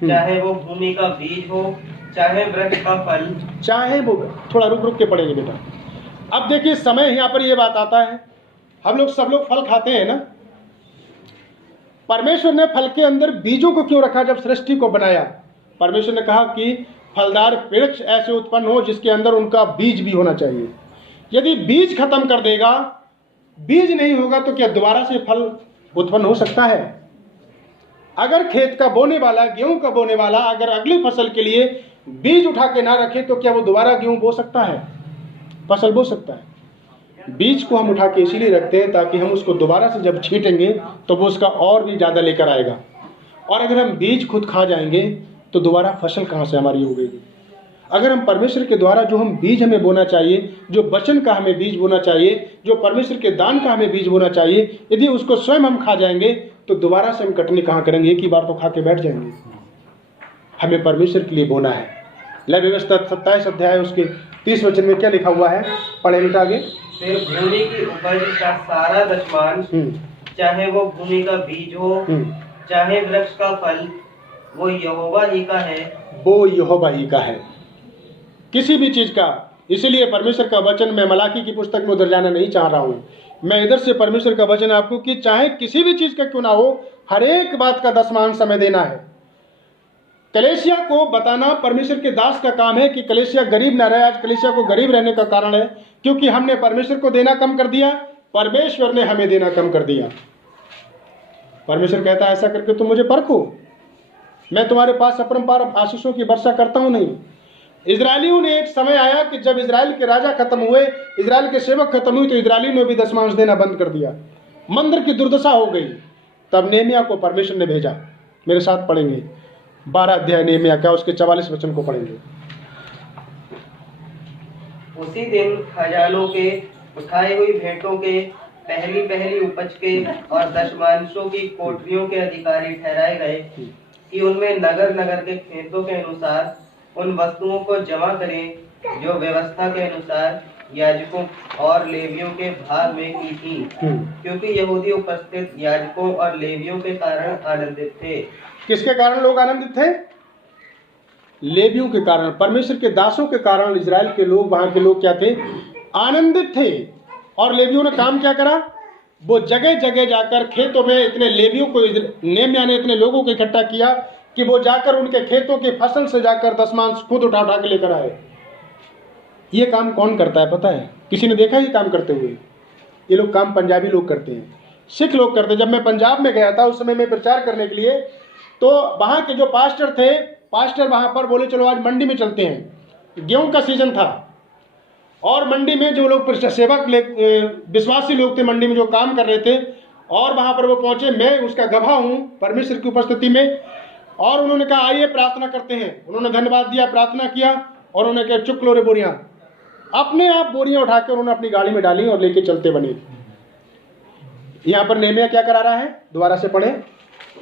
चाहे वो भूमि का बीज हो, चाहे वृक्ष का फल, चाहे वो, थोड़ा रुक रुक के पढ़ेंगे बेटा। अब देखिए समय यहाँ पर ये बात आता है, हम लोग सब लोग फल खाते हैं ना। परमेश्वर ने फल के अंदर बीजों को क्यों रखा? जब सृष्टि को बनाया, परमेश्वर ने कहा कि फलदार वृक्ष ऐसे उत्पन्न हो जिसके अंदर उनका बीज भी होना चाहिए। यदि बीज खत्म कर देगा, बीज नहीं होगा, तो क्या दोबारा से फल उत्पन्न हो सकता है? अगर खेत का बोने वाला, गेहूं का बोने वाला अगर अगली फसल के लिए बीज उठा के ना रखे, तो क्या वो दोबारा गेहूं बो सकता है, फसल बो सकता है? बीज को हम उठा के इसीलिए रखते हैं ताकि हम उसको दोबारा से जब छींटेंगे तो वो उसका और भी ज़्यादा लेकर आएगा। और अगर हम बीज खुद खा जाएंगे तो दोबारा फसल कहाँ से हमारी उगेगी? अगर हम परमेश्वर के द्वारा जो हम बीज हमें बोना चाहिए, जो वचन का हमें बीज बोना चाहिए, जो परमेश्वर के दान का हमें बीज बोना चाहिए, यदि उसको स्वयं हम खा जाएंगे तो दोबारा से हम कटनी कहाँ करेंगे? एक ही बार तो खा के बैठ जाएंगे। हमें परमेश्वर के लिए बोना है। लय व्यवस्था 27 अध्याय उसके 30 वचन में क्या लिखा हुआ है? पढ़े बेटा आगे। फिर भूमि की उपज का सारा दशमांश, चाहे वो भूमि का बीज हो, चाहे वृक्ष का फल, वो यहोवा ही का है। वो यहोवा ही का है, किसी भी चीज का। इसीलिए परमेश्वर का वचन, मैं मलाकी की पुस्तक में उधर जाना नहीं चाह रहा हूं, मैं इधर से परमेश्वर का वचन आपको कि चाहे किसी भी चीज का क्यों ना हो, हर एक बात का दशमांश समय देना है। कलेसिया को बताना परमेश्वर के दास का काम है कि कलेसिया गरीब ना रहे। आज कलेसिया को गरीब रहने का कारण है क्योंकि हमने परमेश्वर को देना कम कर दिया, परमेश्वर ने हमें देना कम कर दिया। परमेश्वर कहता है ऐसा करके तुम मुझे परखो, मैं तुम्हारे पास अपरंपार आशीषों की वर्षा करता हूं नहीं। इजरायलियों ने एक समय आया कि जब इजराइल के राजा खत्म हुए, इजराइल के सेवक खत्म हुए, तो इजरायलियों ने भी दशमांश देना बंद कर दिया। मंदिर की दुर्दशा हो गई। तब नेहमिया को परमेश्वर ने भेजा। मेरे साथ पढ़ेंगे 12 अध्याय नेहमिया का, उसके 44 वचन को पढ़ेंगे। उसी दिन खजानों के, उठाई हुई भेंटों के, पहली पहली उपज के और दशमांशों की कोठरियों के अधिकारी ठहराए गए कि उनमें नगर नगर के खेतों के अनुसार उन वस्तुओं को जमा करें जो व्यवस्था के अनुसार याजकों और लेवियों के भाग में की थी, क्योंकि यहूदी उपस्थित याजकों और लेवियों के कारण आनंदित थे। किसके कारण लोग आनंदित थे? लेवियों के कारण, परमेश्वर के दासों के कारण इजराइल के लोग, वहां के लोग क्या थे? आनंदित थे। और लेवियों ने काम क्या करा? वो जगह जगह जाकर खेतों में इतने लेवियों को, नेहमिया ने इतने लोगों को इकट्ठा किया कि वो जाकर उनके खेतों की फसल से जाकर दशमांश खुद उठा उठा के लेकर आए। ये काम कौन करता है पता है? किसी ने देखा ये काम करते हुए? ये लोग काम पंजाबी लोग करते हैं, सिख लोग करते हैं। जब मैं पंजाब में गया था उस समय में प्रचार करने के लिए, तो वहाँ के जो पास्टर थे, पास्टर वहाँ पर बोले चलो आज मंडी में चलते हैं। गेहूं का सीजन था और मंडी में जो लोग सेवक विश्वासी लोग थे मंडी में जो काम कर रहे थे, और वहाँ पर वो पहुँचे। मैं उसका गवाह हूँ परमेश्वर की उपस्थिति में। और उन्होंने कहा आइए प्रार्थना करते हैं। उन्होंने धन्यवाद दिया, प्रार्थना किया और उन्होंने कहा चुक लो रे बोरियां। अपने आप बोरियां उठा के उन्होंने अपनी गाड़ी में डाली और लेके चलते बने। यहाँ पर नेहमिया क्या करा रहा है? दोबारा से पढ़े।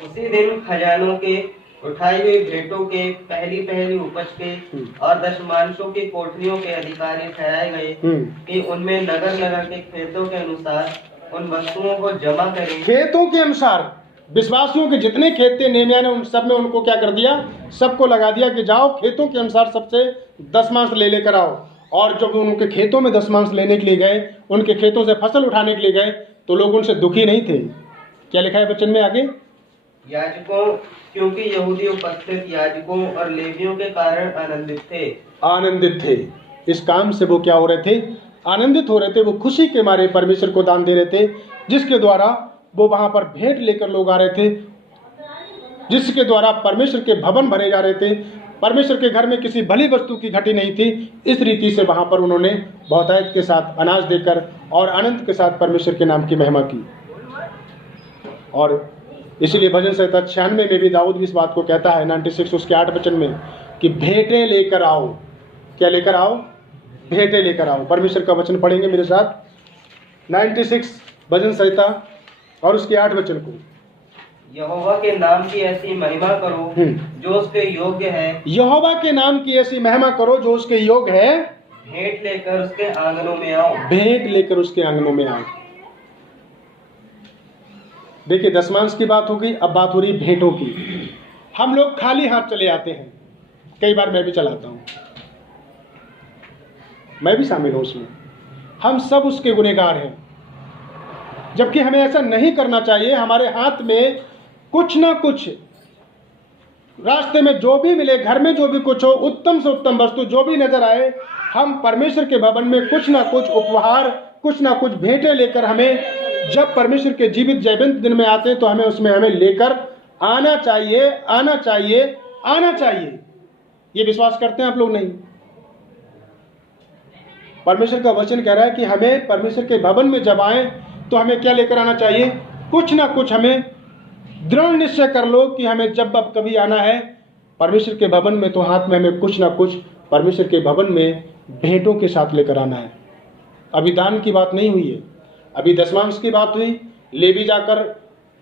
उसी दिन खजानों के, उठाई हुई भेंटों के, पहली पहली उपज के और दशमांशों की कोठरियों के अधिकारी ठहराए गए कि उनमें नगर नगर के खेतों के अनुसार उन वस्तुओं को जमा करें। खेतों के अनुसार विश्वासियों के जितने खेत थे, नेहमिया ने उन सब में उनको क्या कर दिया? सबको लगा दिया कि जाओ खेतों के अनुसार सबसे दशमांश ले लेकर आओ। और जब उनके खेतों में दशमांश लेने के लिए गए, उनके खेतों से फसल उठाने के लिए गए, तो लोग उनसे दुखी नहीं थे। क्या लिखा है वचन में आगे? याजकों, क्योंकि यहूदी उपस्थित याजकों और लेवियों के कारण आनंदित थे। आनंदित थे। इस काम से वो क्या हो रहे थे? आनंदित हो रहे थे। वो खुशी के मारे परमेश्वर को दान दे रहे थे, जिसके द्वारा वो वहां पर भेंट लेकर लोग आ रहे थे, जिसके द्वारा परमेश्वर के भवन भरे जा रहे थे। परमेश्वर के घर में किसी भली वस्तु की घटी नहीं थी। इस रीति से वहां पर उन्होंने बहुतायत के साथ अनाज देकर और आनंद के साथ परमेश्वर के नाम की महिमा की। और इसीलिए भजन संहिता 96 में भी दाऊद भी इस बात को कहता है, 96 उसके 8 वचन में, कि भेंटें लेकर आओ। क्या लेकर आओ? भेंटें लेकर आओ। परमेश्वर का वचन पढ़ेंगे मेरे साथ, 96 भजन संहिता और उसके 8 वचन को। यहोवा के नाम की ऐसी महिमा करो जो उसके योग्य है। यहोवा के नाम की ऐसी महिमा करो जो उसके योग्य है। भेंट लेकर उसके आंगनों में आओ। भेंट लेकर उसके आंगनों में आओ। देखिए दशमांश की बात होगी, अब बात हो रही भेंटों की। हम लोग खाली हाथ चले आते हैं, कई बार मैं भी चलाता हूं, मैं भी शामिल हूं उसमें। हम सब उसके गुनहगार हैं, जबकि हमें ऐसा नहीं करना चाहिए। हमारे हाथ में कुछ ना कुछ रास्ते में जो भी मिले, घर में जो भी कुछ हो, उत्तम से उत्तम वस्तु जो भी नजर आए, हम परमेश्वर के भवन में कुछ ना कुछ उपहार, कुछ ना कुछ भेंटें लेकर, हमें जब परमेश्वर के जीवित जयवंत दिन में आते हैं तो हमें उसमें हमें लेकर आना चाहिए, आना चाहिए, आना चाहिए। ये विश्वास करते हैं आप लोग? नहीं। परमेश्वर का वचन कह रहा है कि हमें परमेश्वर के भवन में जब आए तो हमें क्या लेकर आना चाहिए? कुछ ना कुछ। हमें दृढ़ निश्चय कर लो कि हमें जब अब कभी आना है परमेश्वर के भवन में तो हाथ में हमें कुछ ना कुछ परमेश्वर के भवन में भेंटों के साथ लेकर आना है। अभी दान की बात नहीं हुई है, अभी दशमांश की बात हुई। लेवी जाकर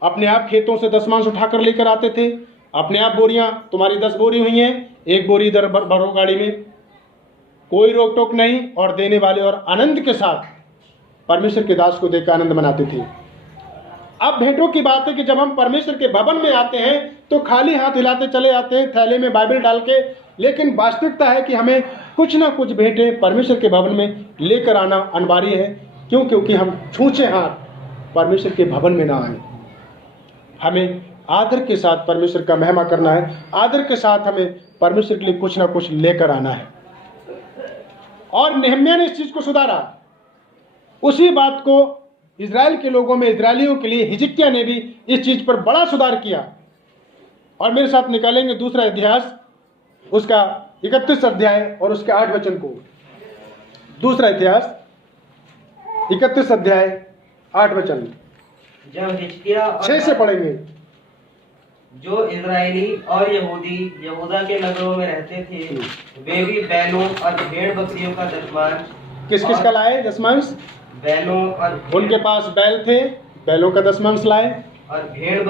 अपने आप खेतों से दशमांश उठाकर लेकर आते थे, अपने आप बोरियां, तुम्हारी 10 बोरी हुई हैं, 1 बोरी इधर भरो गाड़ी में, कोई रोक टोक नहीं, और देने वाले और आनंद के साथ परमेश्वर के दास को देकर आनंद मनाते थे। अब भेंटों की बात है कि जब हम परमेश्वर के भवन में आते हैं तो खाली हाथ हिलाते चले आते हैं, थैले में बाइबल डाल के, लेकिन वास्तविकता है कि हमें कुछ ना कुछ भेंटें परमेश्वर के भवन में लेकर आना अनिवार्य है। क्यों? क्योंकि हम छूछे हाथ परमेश्वर के भवन में ना आए। हमें आदर के साथ परमेश्वर का महिमा करना है, आदर के साथ हमें परमेश्वर के लिए कुछ ना कुछ लेकर आना है। और नेहम्याह ने इस चीज को सुधारा। उसी बात को इजराइल के लोगों में, इजरायलियों के लिए हिजकिय्याह ने भी इस चीज पर बड़ा सुधार किया। और मेरे साथ निकालेंगे दूसरा इतिहास, उसका 31 अध्याय और उसके 8 वचन को। दूसरा इतिहास 31 अध्याय 8 वचन, जब हिजकिय्याह 6 से पढ़ेंगे। जो इजरायली और यहूदी यहूदा के नगरों में रहते थे वे भी बैलों और भेड़ बकरियों का दशमांश, किस किस का लाए दशमांश? बैलों और उनके पास बैल थे, बैलों का दशमांश लाए, और भेड़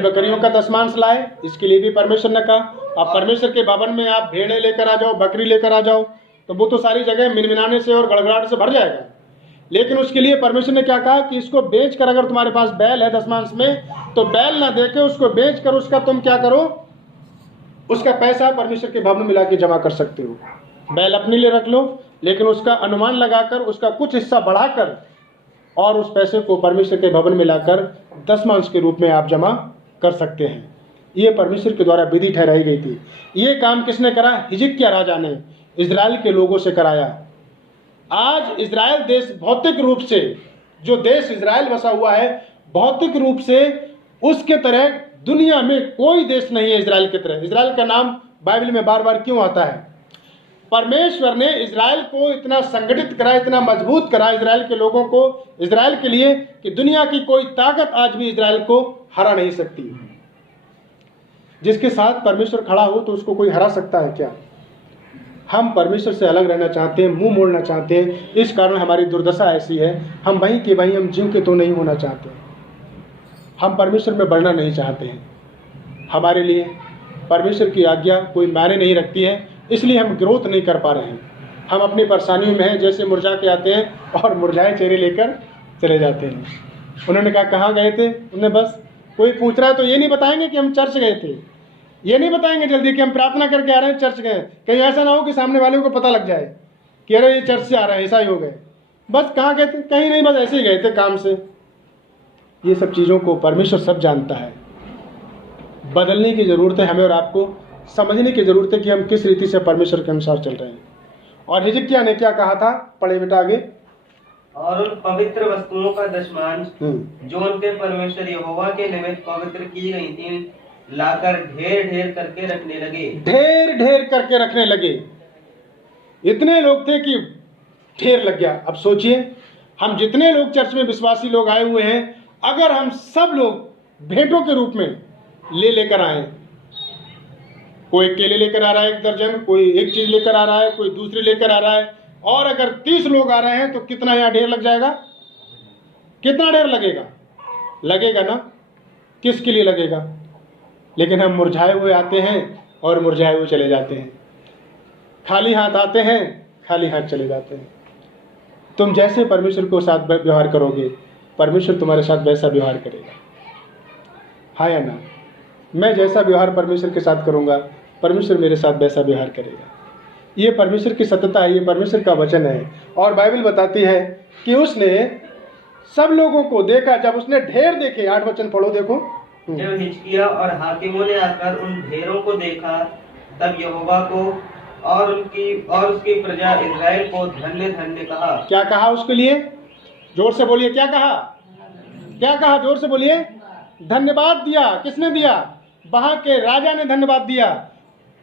बकरियों का दशमांश लाए। इसके लिए भी परमेश्वर ने कहा, अब परमेश्वर के भवन में आप भेड़े लेकर आ जाओ, बकरी लेकर आ जाओ, तो वो तो सारी जगह मिनमिनाने से और गड़गड़ाहट से भर जाएगा। लेकिन उसके लिए परमेश्वर ने क्या कहा कि इसको बेच कर, अगर तुम्हारे पास बैल है दशमांश में, तो बैल ना देके उसको बेच कर उसका तुम क्या करो, उसका पैसा परमेश्वर के भवन में लाके जमा कर सकते हो। बैल अपने लिए रख लो, लेकिन उसका अनुमान लगाकर उसका कुछ हिस्सा बढ़ाकर और उस पैसे को परमेश्वर के भवन में लाकर दशमांश के रूप में आप जमा कर सकते हैं। ये परमेश्वर के द्वारा विधि ठहराई गई थी। ये काम किसने करा? हिजकिय्याह राजा ने इजराइल के लोगों से कराया। आज इजराइल देश भौतिक रूप से, जो देश इजराइल बसा हुआ है, भौतिक रूप से उसके तरह दुनिया में कोई देश नहीं है इजराइल की तरह। इजराइल का नाम बाइबल में बार बार क्यों आता है? परमेश्वर ने इजराइल को इतना संगठित करा, इतना मजबूत करा इजराइल के लोगों को, इजराइल के लिए, कि दुनिया की कोई ताकत आज भी इजराइल को हरा नहीं सकती। जिसके साथ परमेश्वर खड़ा हो तो उसको कोई हरा सकता है क्या? हम परमेश्वर से अलग रहना चाहते हैं, मुंह मोड़ना चाहते हैं, इस कारण हमारी दुर्दशा ऐसी है। हम वहीं के वहीं, हम जीव के तो नहीं होना चाहते, हम परमेश्वर में बढ़ना नहीं चाहते हैं। हमारे लिए परमेश्वर की आज्ञा कोई मायने नहीं रखती है, इसलिए हम ग्रोथ नहीं कर पा रहे हैं। हम अपनी परेशानियों में हैं, जैसे मुरझा के आते हैं और मुरझाए चेहरे लेकर चले जाते हैं। उन्होंने कहा कहाँ गए थे? उन्हें बस कोई पूछ रहा है तो ये नहीं बताएंगे कि हम चर्च गए थे, ये नहीं बताएंगे जल्दी कि हम प्रार्थना करके आ रहे हैं, चर्च गए। कहीं ऐसा ना हो कि सामने वाले को पता लग जाए कि अरे ये चर्च से आ रहा है, ऐसा ही हो गए। बस कहाँ गए थे? कहीं नहीं, बस ऐसे ही गए थे काम से। ये सब चीज़ों को परमेश्वर सब जानता है। बदलने की ज़रूरत है हमें, और आपको समझने की ज़रूरत है कि हम किस रीति से परमेश्वर के अनुसार चल रहे हैं। और हिजकिय्याह ने क्या कहा था? पढ़े बेटा आगे। और उन पवित्र वस्तुओं का दशमांश जो उनके परमेश्वर यहोवा के निमित्त पवित्र की गई थी लाकर ढेर ढेर करके रखने लगे। ढेर ढेर करके रखने लगे। इतने लोग थे कि ढेर लग गया। अब सोचिए, हम जितने लोग चर्च में विश्वासी लोग आए हुए हैं, अगर हम सब लोग भेंटों के रूप में लेकर आए, कोई केले लेकर आ रहा है 1 दर्जन, कोई एक चीज लेकर आ रहा है, कोई दूसरी लेकर आ रहा है, और अगर 30 लोग आ रहे हैं तो कितना यहाँ ढेर लग जाएगा? कितना ढेर लगेगा? लगेगा ना? किसके लिए लगेगा? लेकिन हम मुरझाए हुए आते हैं और मुरझाए हुए चले जाते हैं, खाली हाथ आते हैं, खाली हाथ चले जाते हैं। तुम जैसे परमेश्वर को साथ व्यवहार करोगे, परमेश्वर तुम्हारे साथ वैसा व्यवहार करेगा। हाँ या ना? मैं जैसा व्यवहार परमेश्वर के साथ करूंगा, परमेश्वर मेरे साथ वैसा व्यवहार करेगा। ये परमेश्वर की सत्यता है, ये परमेश्वर का वचन है। और बाइबल बताती है कि उसने सब लोगों को देखा। जब उसने ढेर देखे, 8 वचन पढ़ो, देखो जब हिजकिय्याह और हाकिमों ने आकर उन ढेरों को देखा, तब यहोवा को और उसकी प्रजा इज़राइल को धन्य धन्य कहा। क्या कहा उसके लिए? जोर से बोलिए, क्या कहा? क्या कहा? जोर से बोलिए। धन्यवाद दिया। किसने दिया? वहां के राजा ने धन्यवाद दिया।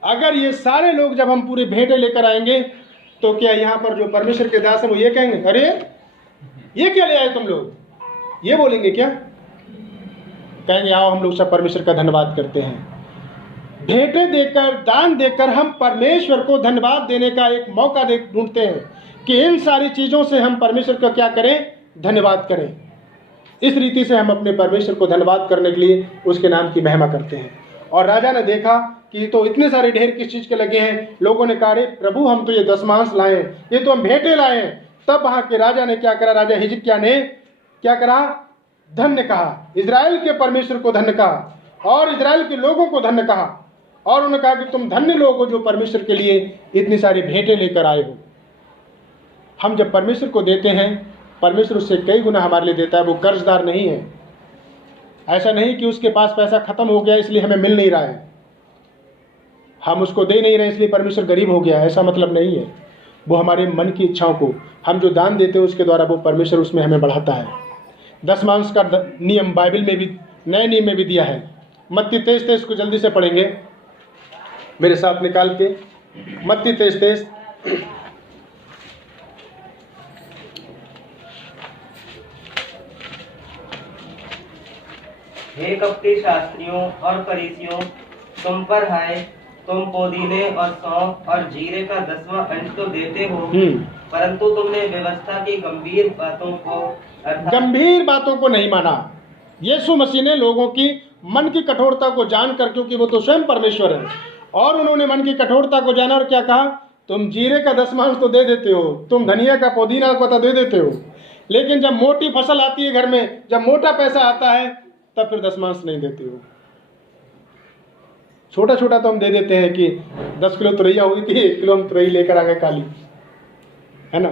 अगर ये सारे लोग जब हम पूरे भेंटे लेकर आएंगे तो क्या यहाँ पर जो परमेश्वर के दास हैं वो ये कहेंगे, अरे ये क्या ले आए तुम लोग? ये बोलेंगे क्या? कहेंगे आओ हम लोग सब परमेश्वर का धन्यवाद करते हैं। भेंटे देकर, दान देकर हम परमेश्वर को धन्यवाद देने का एक मौका ढूंढते हैं कि इन सारी चीज़ों से हम परमेश्वर का क्या करें? धन्यवाद करें। इस रीति से हम अपने परमेश्वर को धन्यवाद करने के लिए उसके नाम की महिमा करते हैं। और राजा ने देखा कि तो इतने सारे ढेर किस चीज़ के लगे हैं। लोगों ने कहा, अरे प्रभु हम तो ये दशमांश लाए हैं, ये तो हम भेंटे लाए हैं। तब वहाँ के राजा ने क्या करा? राजा हिजकिय्याह ने क्या करा? धन्य कहा, इज़राइल के परमेश्वर को धन्य कहा और इज़राइल के लोगों को धन्य कहा। और उन्होंने कहा कि तुम धन्य लोग हो जो परमेश्वर के लिए इतनी सारी भेंटें लेकर आए हो। हम जब परमेश्वर को देते हैं, परमेश्वर उससे कई गुना हमारे लिए देता है। वो कर्जदार नहीं है। ऐसा नहीं कि उसके पास पैसा खत्म हो गया इसलिए हमें मिल नहीं रहा है, हम उसको दे नहीं रहे इसलिए परमेश्वर गरीब हो गया, ऐसा मतलब नहीं है। वो हमारे मन की इच्छाओं को हम जो दान देते हैं उसके द्वारा वो परमेश्वर उसमें हमें बढ़ाता है। दशमांश का नियम बाइबल में भी, नए नियम में भी दिया है। मत्ती 23:23 को जल्दी से पढ़ेंगे मेरे साथ निकाल के। मत्ती 23:23। हे कपटी शास्त्रियों और फरीसियों, तुम पर हाय, तुम पुदीने और सौंफ और जीरे का 10वां अंश तो देते हो, परंतु तुमने व्यवस्था की गंभीर बातों को नहीं माना। यीशु मसीह ने लोगों की मन की कठोरता को जानकर, क्योंकि वो तो स्वयं परमेश्वर है, और उन्होंने मन की कठोरता को जाना और क्या कहा? तुम जीरे का 10वां तो दे देते हो, तुम धनिया का, पुदीना का तो दे देते हो, लेकिन जब मोटी फसल आती है घर में, जब मोटा पैसा आता है, तब फिर 10वां नहीं देते हो। छोटा छोटा तो हम दे देते हैं कि 10 किलो तुरैया हुई थी, 1 किलो हम तुरई लेकर आ गए काली, है ना।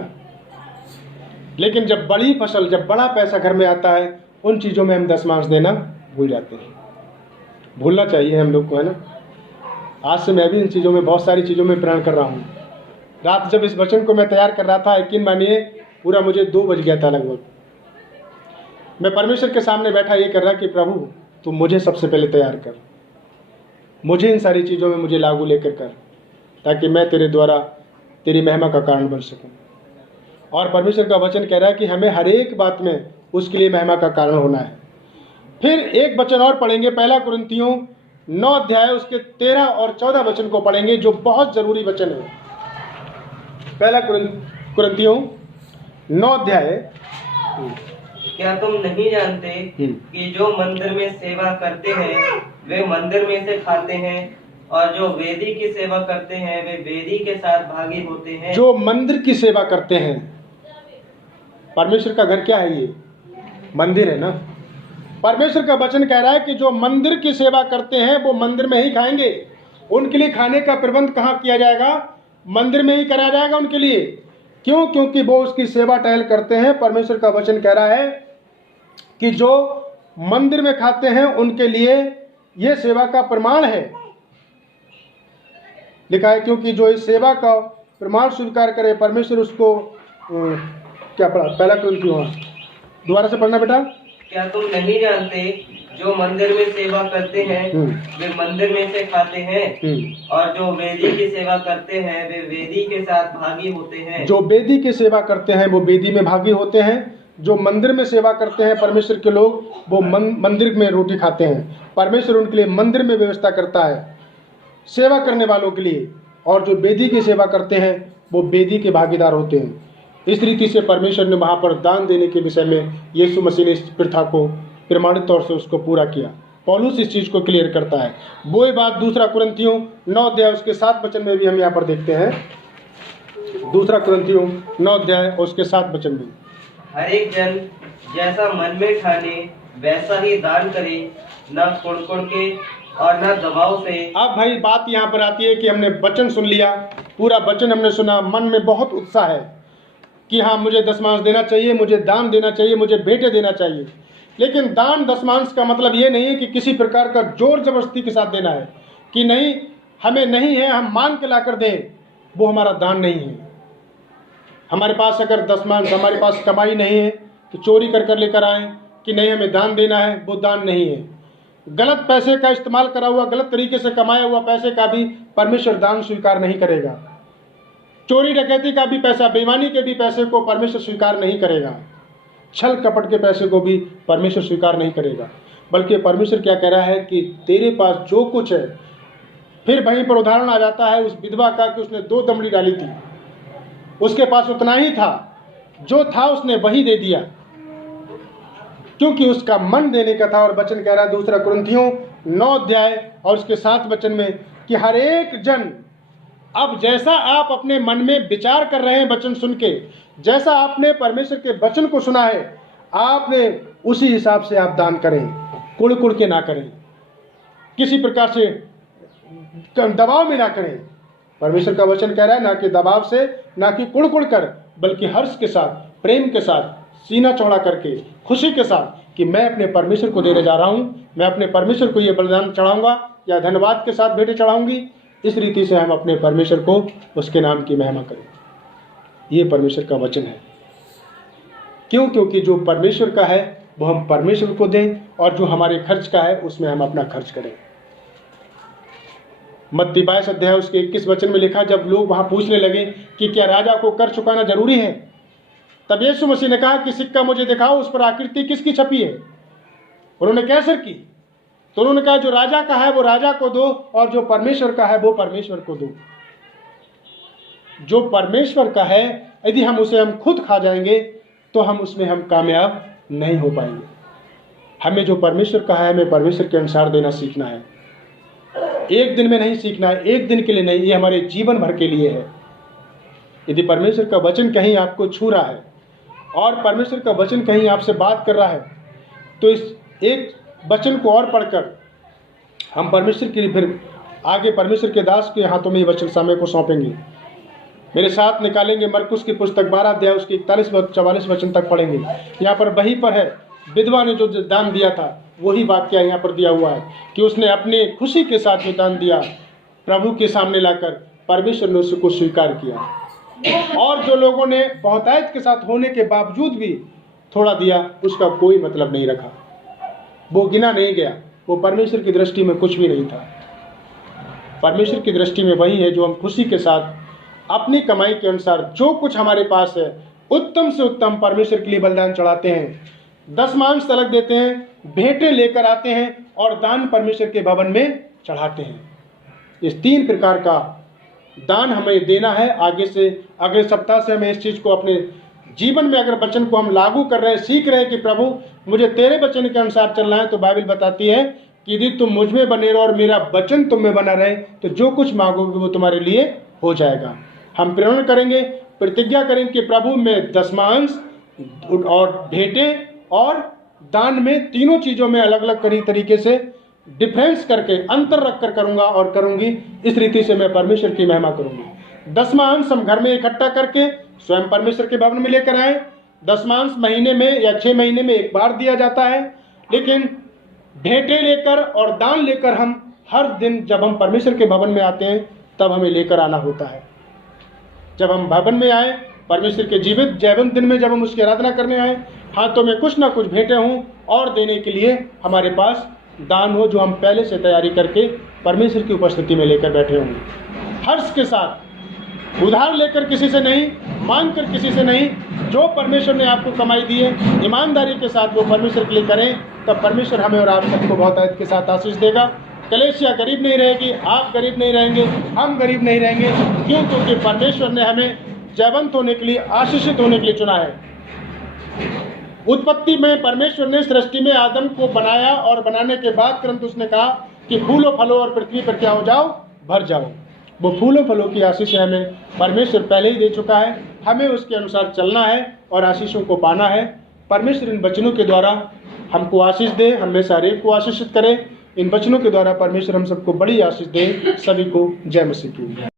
लेकिन जब बड़ी फसल, जब बड़ा पैसा घर में आता है, उन चीज़ों में हम 10वां देना भूल जाते हैं। भूलना चाहिए हम लोग को, है ना। आज से मैं भी इन चीज़ों में, बहुत सारी चीज़ों में प्रण कर रहा हूँ। रात जब इस वचन को मैं तैयार कर रहा था, यकीन मानिए पूरा मुझे 2 बज गया था लगभग। मैं परमेश्वर के सामने बैठा ये कर रहा कि प्रभु तू मुझे सबसे पहले तैयार कर, मुझे इन सारी चीज़ों में मुझे लागू लेकर कर, ताकि मैं तेरे द्वारा तेरी महिमा का कारण बन सकूं। और परमेश्वर का वचन कह रहा है कि हमें हर एक बात में उसके लिए महिमा का कारण होना है। फिर एक वचन और पढ़ेंगे, 1 कुरिन्थियों 9 अध्याय उसके 13 और 14 वचन को पढ़ेंगे, जो बहुत ज़रूरी वचन है। 1 कुरिन्थियों 9 अध्याय। क्या तुम नहीं जानते कि जो मंदिर में सेवा करते हैं वे मंदिर में से खाते हैं, और जो वेदी की सेवा करते हैं वे वेदी के साथ भागी होते हैं। जो मंदिर की सेवा करते हैं, परमेश्वर का घर क्या है? ये मंदिर है ना। परमेश्वर का वचन कह रहा है कि जो मंदिर की सेवा करते हैं वो मंदिर में ही खाएंगे। उनके लिए खाने का प्रबंध कहाँ किया जाएगा? मंदिर में ही कराया जाएगा उनके लिए। क्यों? क्योंकि वो उसकी सेवा टहल करते हैं। परमेश्वर का वचन कह रहा है कि जो मंदिर में खाते हैं उनके लिए ये सेवा का प्रमाण है। लिखा है, क्योंकि जो इस सेवा का प्रमाण स्वीकार करे, परमेश्वर उसको क्या पढ़ा? 1 कुरिन्थियों, दोबारा से पढ़ना बेटा। क्या तुम नहीं जानते जो मंदिर में सेवा करते हैं वे मंदिर में से खाते हैं, और जो वेदी की सेवा करते हैं वे वेदी के साथ भागी होते हैं। जो वेदी की सेवा करते हैं वो वेदी में भागी होते हैं। जो मंदिर में सेवा करते हैं परमेश्वर के लोग, वो मंदिर में रोटी खाते हैं। परमेश्वर उनके लिए मंदिर में व्यवस्था करता है सेवा करने वालों के लिए, और जो वेदी की सेवा करते हैं वो वेदी के भागीदार होते हैं। इस रीति से परमेश्वर ने वहाँ पर दान देने के विषय में यीशु मसीह ने इस प्रथा को प्रमाणित तौर से उसको पूरा किया। पौलुस इस चीज़ को क्लियर करता है। वो ही बात 2 कुरिन्थियों 9 अध्याय उसके 7 वचन में भी हम यहाँ पर देखते हैं। 2 कुरिन्थियों 9 अध्याय उसके 7 वचन में, हर एक जन जैसा मन में ठाने वैसा ही दान करे, न कुड़ के और न दबाव से। अब भाई बात यहाँ पर आती है कि हमने वचन सुन लिया, पूरा वचन हमने सुना, मन में बहुत उत्साह है कि हाँ मुझे 10वां देना चाहिए, मुझे दान देना चाहिए, मुझे भेंटे देना चाहिए। लेकिन दान दशमांश का मतलब ये नहीं है कि किसी प्रकार का जोर जबरदस्ती के साथ देना है कि नहीं हमें नहीं है हम मांग के लाकर दें, वो हमारा दान नहीं है। हमारे पास अगर दशमांश, हमारे पास कमाई नहीं है तो चोरी कर कर लेकर आए कि नहीं हमें दान देना है, वो दान नहीं है। गलत पैसे का इस्तेमाल करा हुआ, गलत तरीके से कमाया हुआ पैसे का भी परमेश्वर दान स्वीकार नहीं करेगा। चोरी डकैती का भी पैसा, बेईमानी के भी पैसे को परमेश्वर स्वीकार नहीं करेगा। छल कपट के पैसे को भी परमेश्वर स्वीकार नहीं करेगा। बल्कि परमेश्वर क्या कह रहा है कि तेरे पास जो कुछ है, फिर वहीं पर उदाहरण आ जाता है उस विधवा का कि उसने 2 दमड़ी डाली थी, उसके पास उतना ही था, जो था उसने वही दे दिया क्योंकि उसका मन देने का था। और वचन कह रहा है 2 कुरिन्थियों 9 अध्याय और उसके 7 वचन में कि हर एक जन अब जैसा आप अपने मन में विचार कर रहे हैं वचन सुन के, जैसा आपने परमेश्वर के वचन को सुना है, आपने उसी हिसाब से आप दान करें, कुड़ कुड़ के ना करें, किसी प्रकार से दबाव में ना करें। परमेश्वर का वचन कह रहा है ना कि दबाव से, ना कि कुड़ कुड़ कर, बल्कि हर्ष के साथ, प्रेम के साथ, सीना चौड़ा करके, खुशी के साथ कि मैं अपने परमेश्वर को देने जा रहा हूँ, मैं अपने परमेश्वर को ये बलिदान चढ़ाऊंगा या धन्यवाद के साथ भेंटें चढ़ाऊंगी। इस रीति से हम अपने परमेश्वर को, उसके नाम की महिमा करें। ये परमेश्वर का वचन है। क्यों? क्योंकि जो परमेश्वर का है वो हम परमेश्वर को दें और जो हमारे खर्च का है उसमें हम अपना खर्च करें। मत्ती 22 अध्याय उसके 21 वचन में लिखा, जब लोग वहां पूछने लगे कि क्या राजा को कर चुकाना जरूरी है, तब यीशु मसीह ने कहा कि सिक्का मुझे दिखाओ, उस पर आकृति किसकी छपी है। उन्होंने कैसर की। तो उन्होंने कहा जो राजा का है वो राजा को दो और जो परमेश्वर का है वो परमेश्वर को दो। जो परमेश्वर का है यदि हम उसे हम खुद खा जाएंगे तो हम उसमें हम कामयाब नहीं हो पाएंगे। हमें जो परमेश्वर का है हमें परमेश्वर के अनुसार देना सीखना है। एक दिन में नहीं सीखना है, एक दिन के लिए नहीं, ये हमारे जीवन भर के लिए है। यदि परमेश्वर का वचन कहीं आपको छू रहा है और परमेश्वर का वचन कहीं आपसे बात कर रहा है तो इस एक वचन को और पढ़कर हम परमेश्वर के लिए फिर आगे परमेश्वर के दास के हाथों में ये वचन समय को सौंपेंगे। मेरे साथ निकालेंगे मरकुस की पुस्तक 12 अध्याय उसके 41-44 वचन तक पढ़ेंगे। यहाँ पर वही पर है, विधवा ने जो दान दिया था वही वाक्य यहाँ पर दिया हुआ है कि उसने अपने खुशी के साथ जो दान दिया प्रभु के सामने लाकर परमेश्वर ने उसको स्वीकार किया। और जो लोगों ने बहुतायत के साथ होने के बावजूद भी थोड़ा दिया उसका कोई मतलब नहीं रखा, वो गिना नहीं गया, वो परमेश्वर की दृष्टि में कुछ भी नहीं था। परमेश्वर की दृष्टि में वही है जो हम खुशी के साथ अपनी कमाई के अनुसार जो कुछ हमारे पास है उत्तम से उत्तम परमेश्वर के लिए बलिदान चढ़ाते हैं, दशमांश तलक देते हैं, भेंटें लेकर आते हैं और दान परमेश्वर के भवन में चढ़ाते हैं। इस 3 प्रकार का दान हमें देना है। आगे से अगले सप्ताह से हमें इस चीज़ को अपने जीवन में अगर वचन को हम लागू कर रहे हैं, सीख रहे हैं कि प्रभु मुझे तेरे वचन के अनुसार चलना है, तो बाइबल बताती है कि यदि तुम मुझ में बने रहो और मेरा वचन तुम में बना रहे तो जो कुछ मांगोगे वो तुम्हारे लिए हो जाएगा। हम प्रण करेंगे, प्रतिज्ञा करेंगे कि प्रभु मैं दशमांश और भेंटें और दान में तीनों चीज़ों में अलग अलग तरीके से डिफरेंस करके अंतर रख कर करूँगा और करूँगी। इस रीति से मैं परमेश्वर की महिमा करूँगी। दशमांश हम घर में इकट्ठा करके स्वयं परमेश्वर के भवन में लेकर आए। दशमांश महीने में या 6 महीने में एक बार दिया जाता है, लेकिन भेंटें लेकर और दान लेकर हम हर दिन जब हम परमेश्वर के भवन में आते हैं तब हमें लेकर आना होता है। जब हम भवन में आए, परमेश्वर के जीवित जैवंत दिन में जब हम उसकी आराधना करने आए, हाथों में कुछ ना कुछ भेंटें हों और देने के लिए हमारे पास दान हो जो हम पहले से तैयारी करके परमेश्वर की उपस्थिति में लेकर बैठे होंगे। हर्ष के साथ, उधार लेकर किसी से नहीं, मांग कर किसी से नहीं, जो परमेश्वर ने आपको कमाई दी है ईमानदारी के साथ वो परमेश्वर के लिए करें, तब परमेश्वर हमें और आप सबको बहुतायत के साथ आशीष देगा। कलेसिया गरीब नहीं रहेगी, आप गरीब नहीं रहेंगे, हम गरीब नहीं रहेंगे। क्यों? क्योंकि परमेश्वर ने हमें जयवंत होने के लिए, आशीषित होने के लिए चुना है। उत्पत्ति में परमेश्वर ने सृष्टि में आदम को बनाया और बनाने के बाद तुरंत उसने कहा कि फूलो फलो और पृथ्वी पर क्या हो जाओ, भर जाओ। वो फूलों फलों की आशीष हमें परमेश्वर पहले ही दे चुका है। हमें उसके अनुसार चलना है और आशीषों को पाना है। परमेश्वर इन वचनों के द्वारा हमको आशीष दे, हमें सारे को आशीषित करे। इन वचनों के द्वारा परमेश्वर हम सबको बड़ी आशीष दे। सभी को जय मसीह की।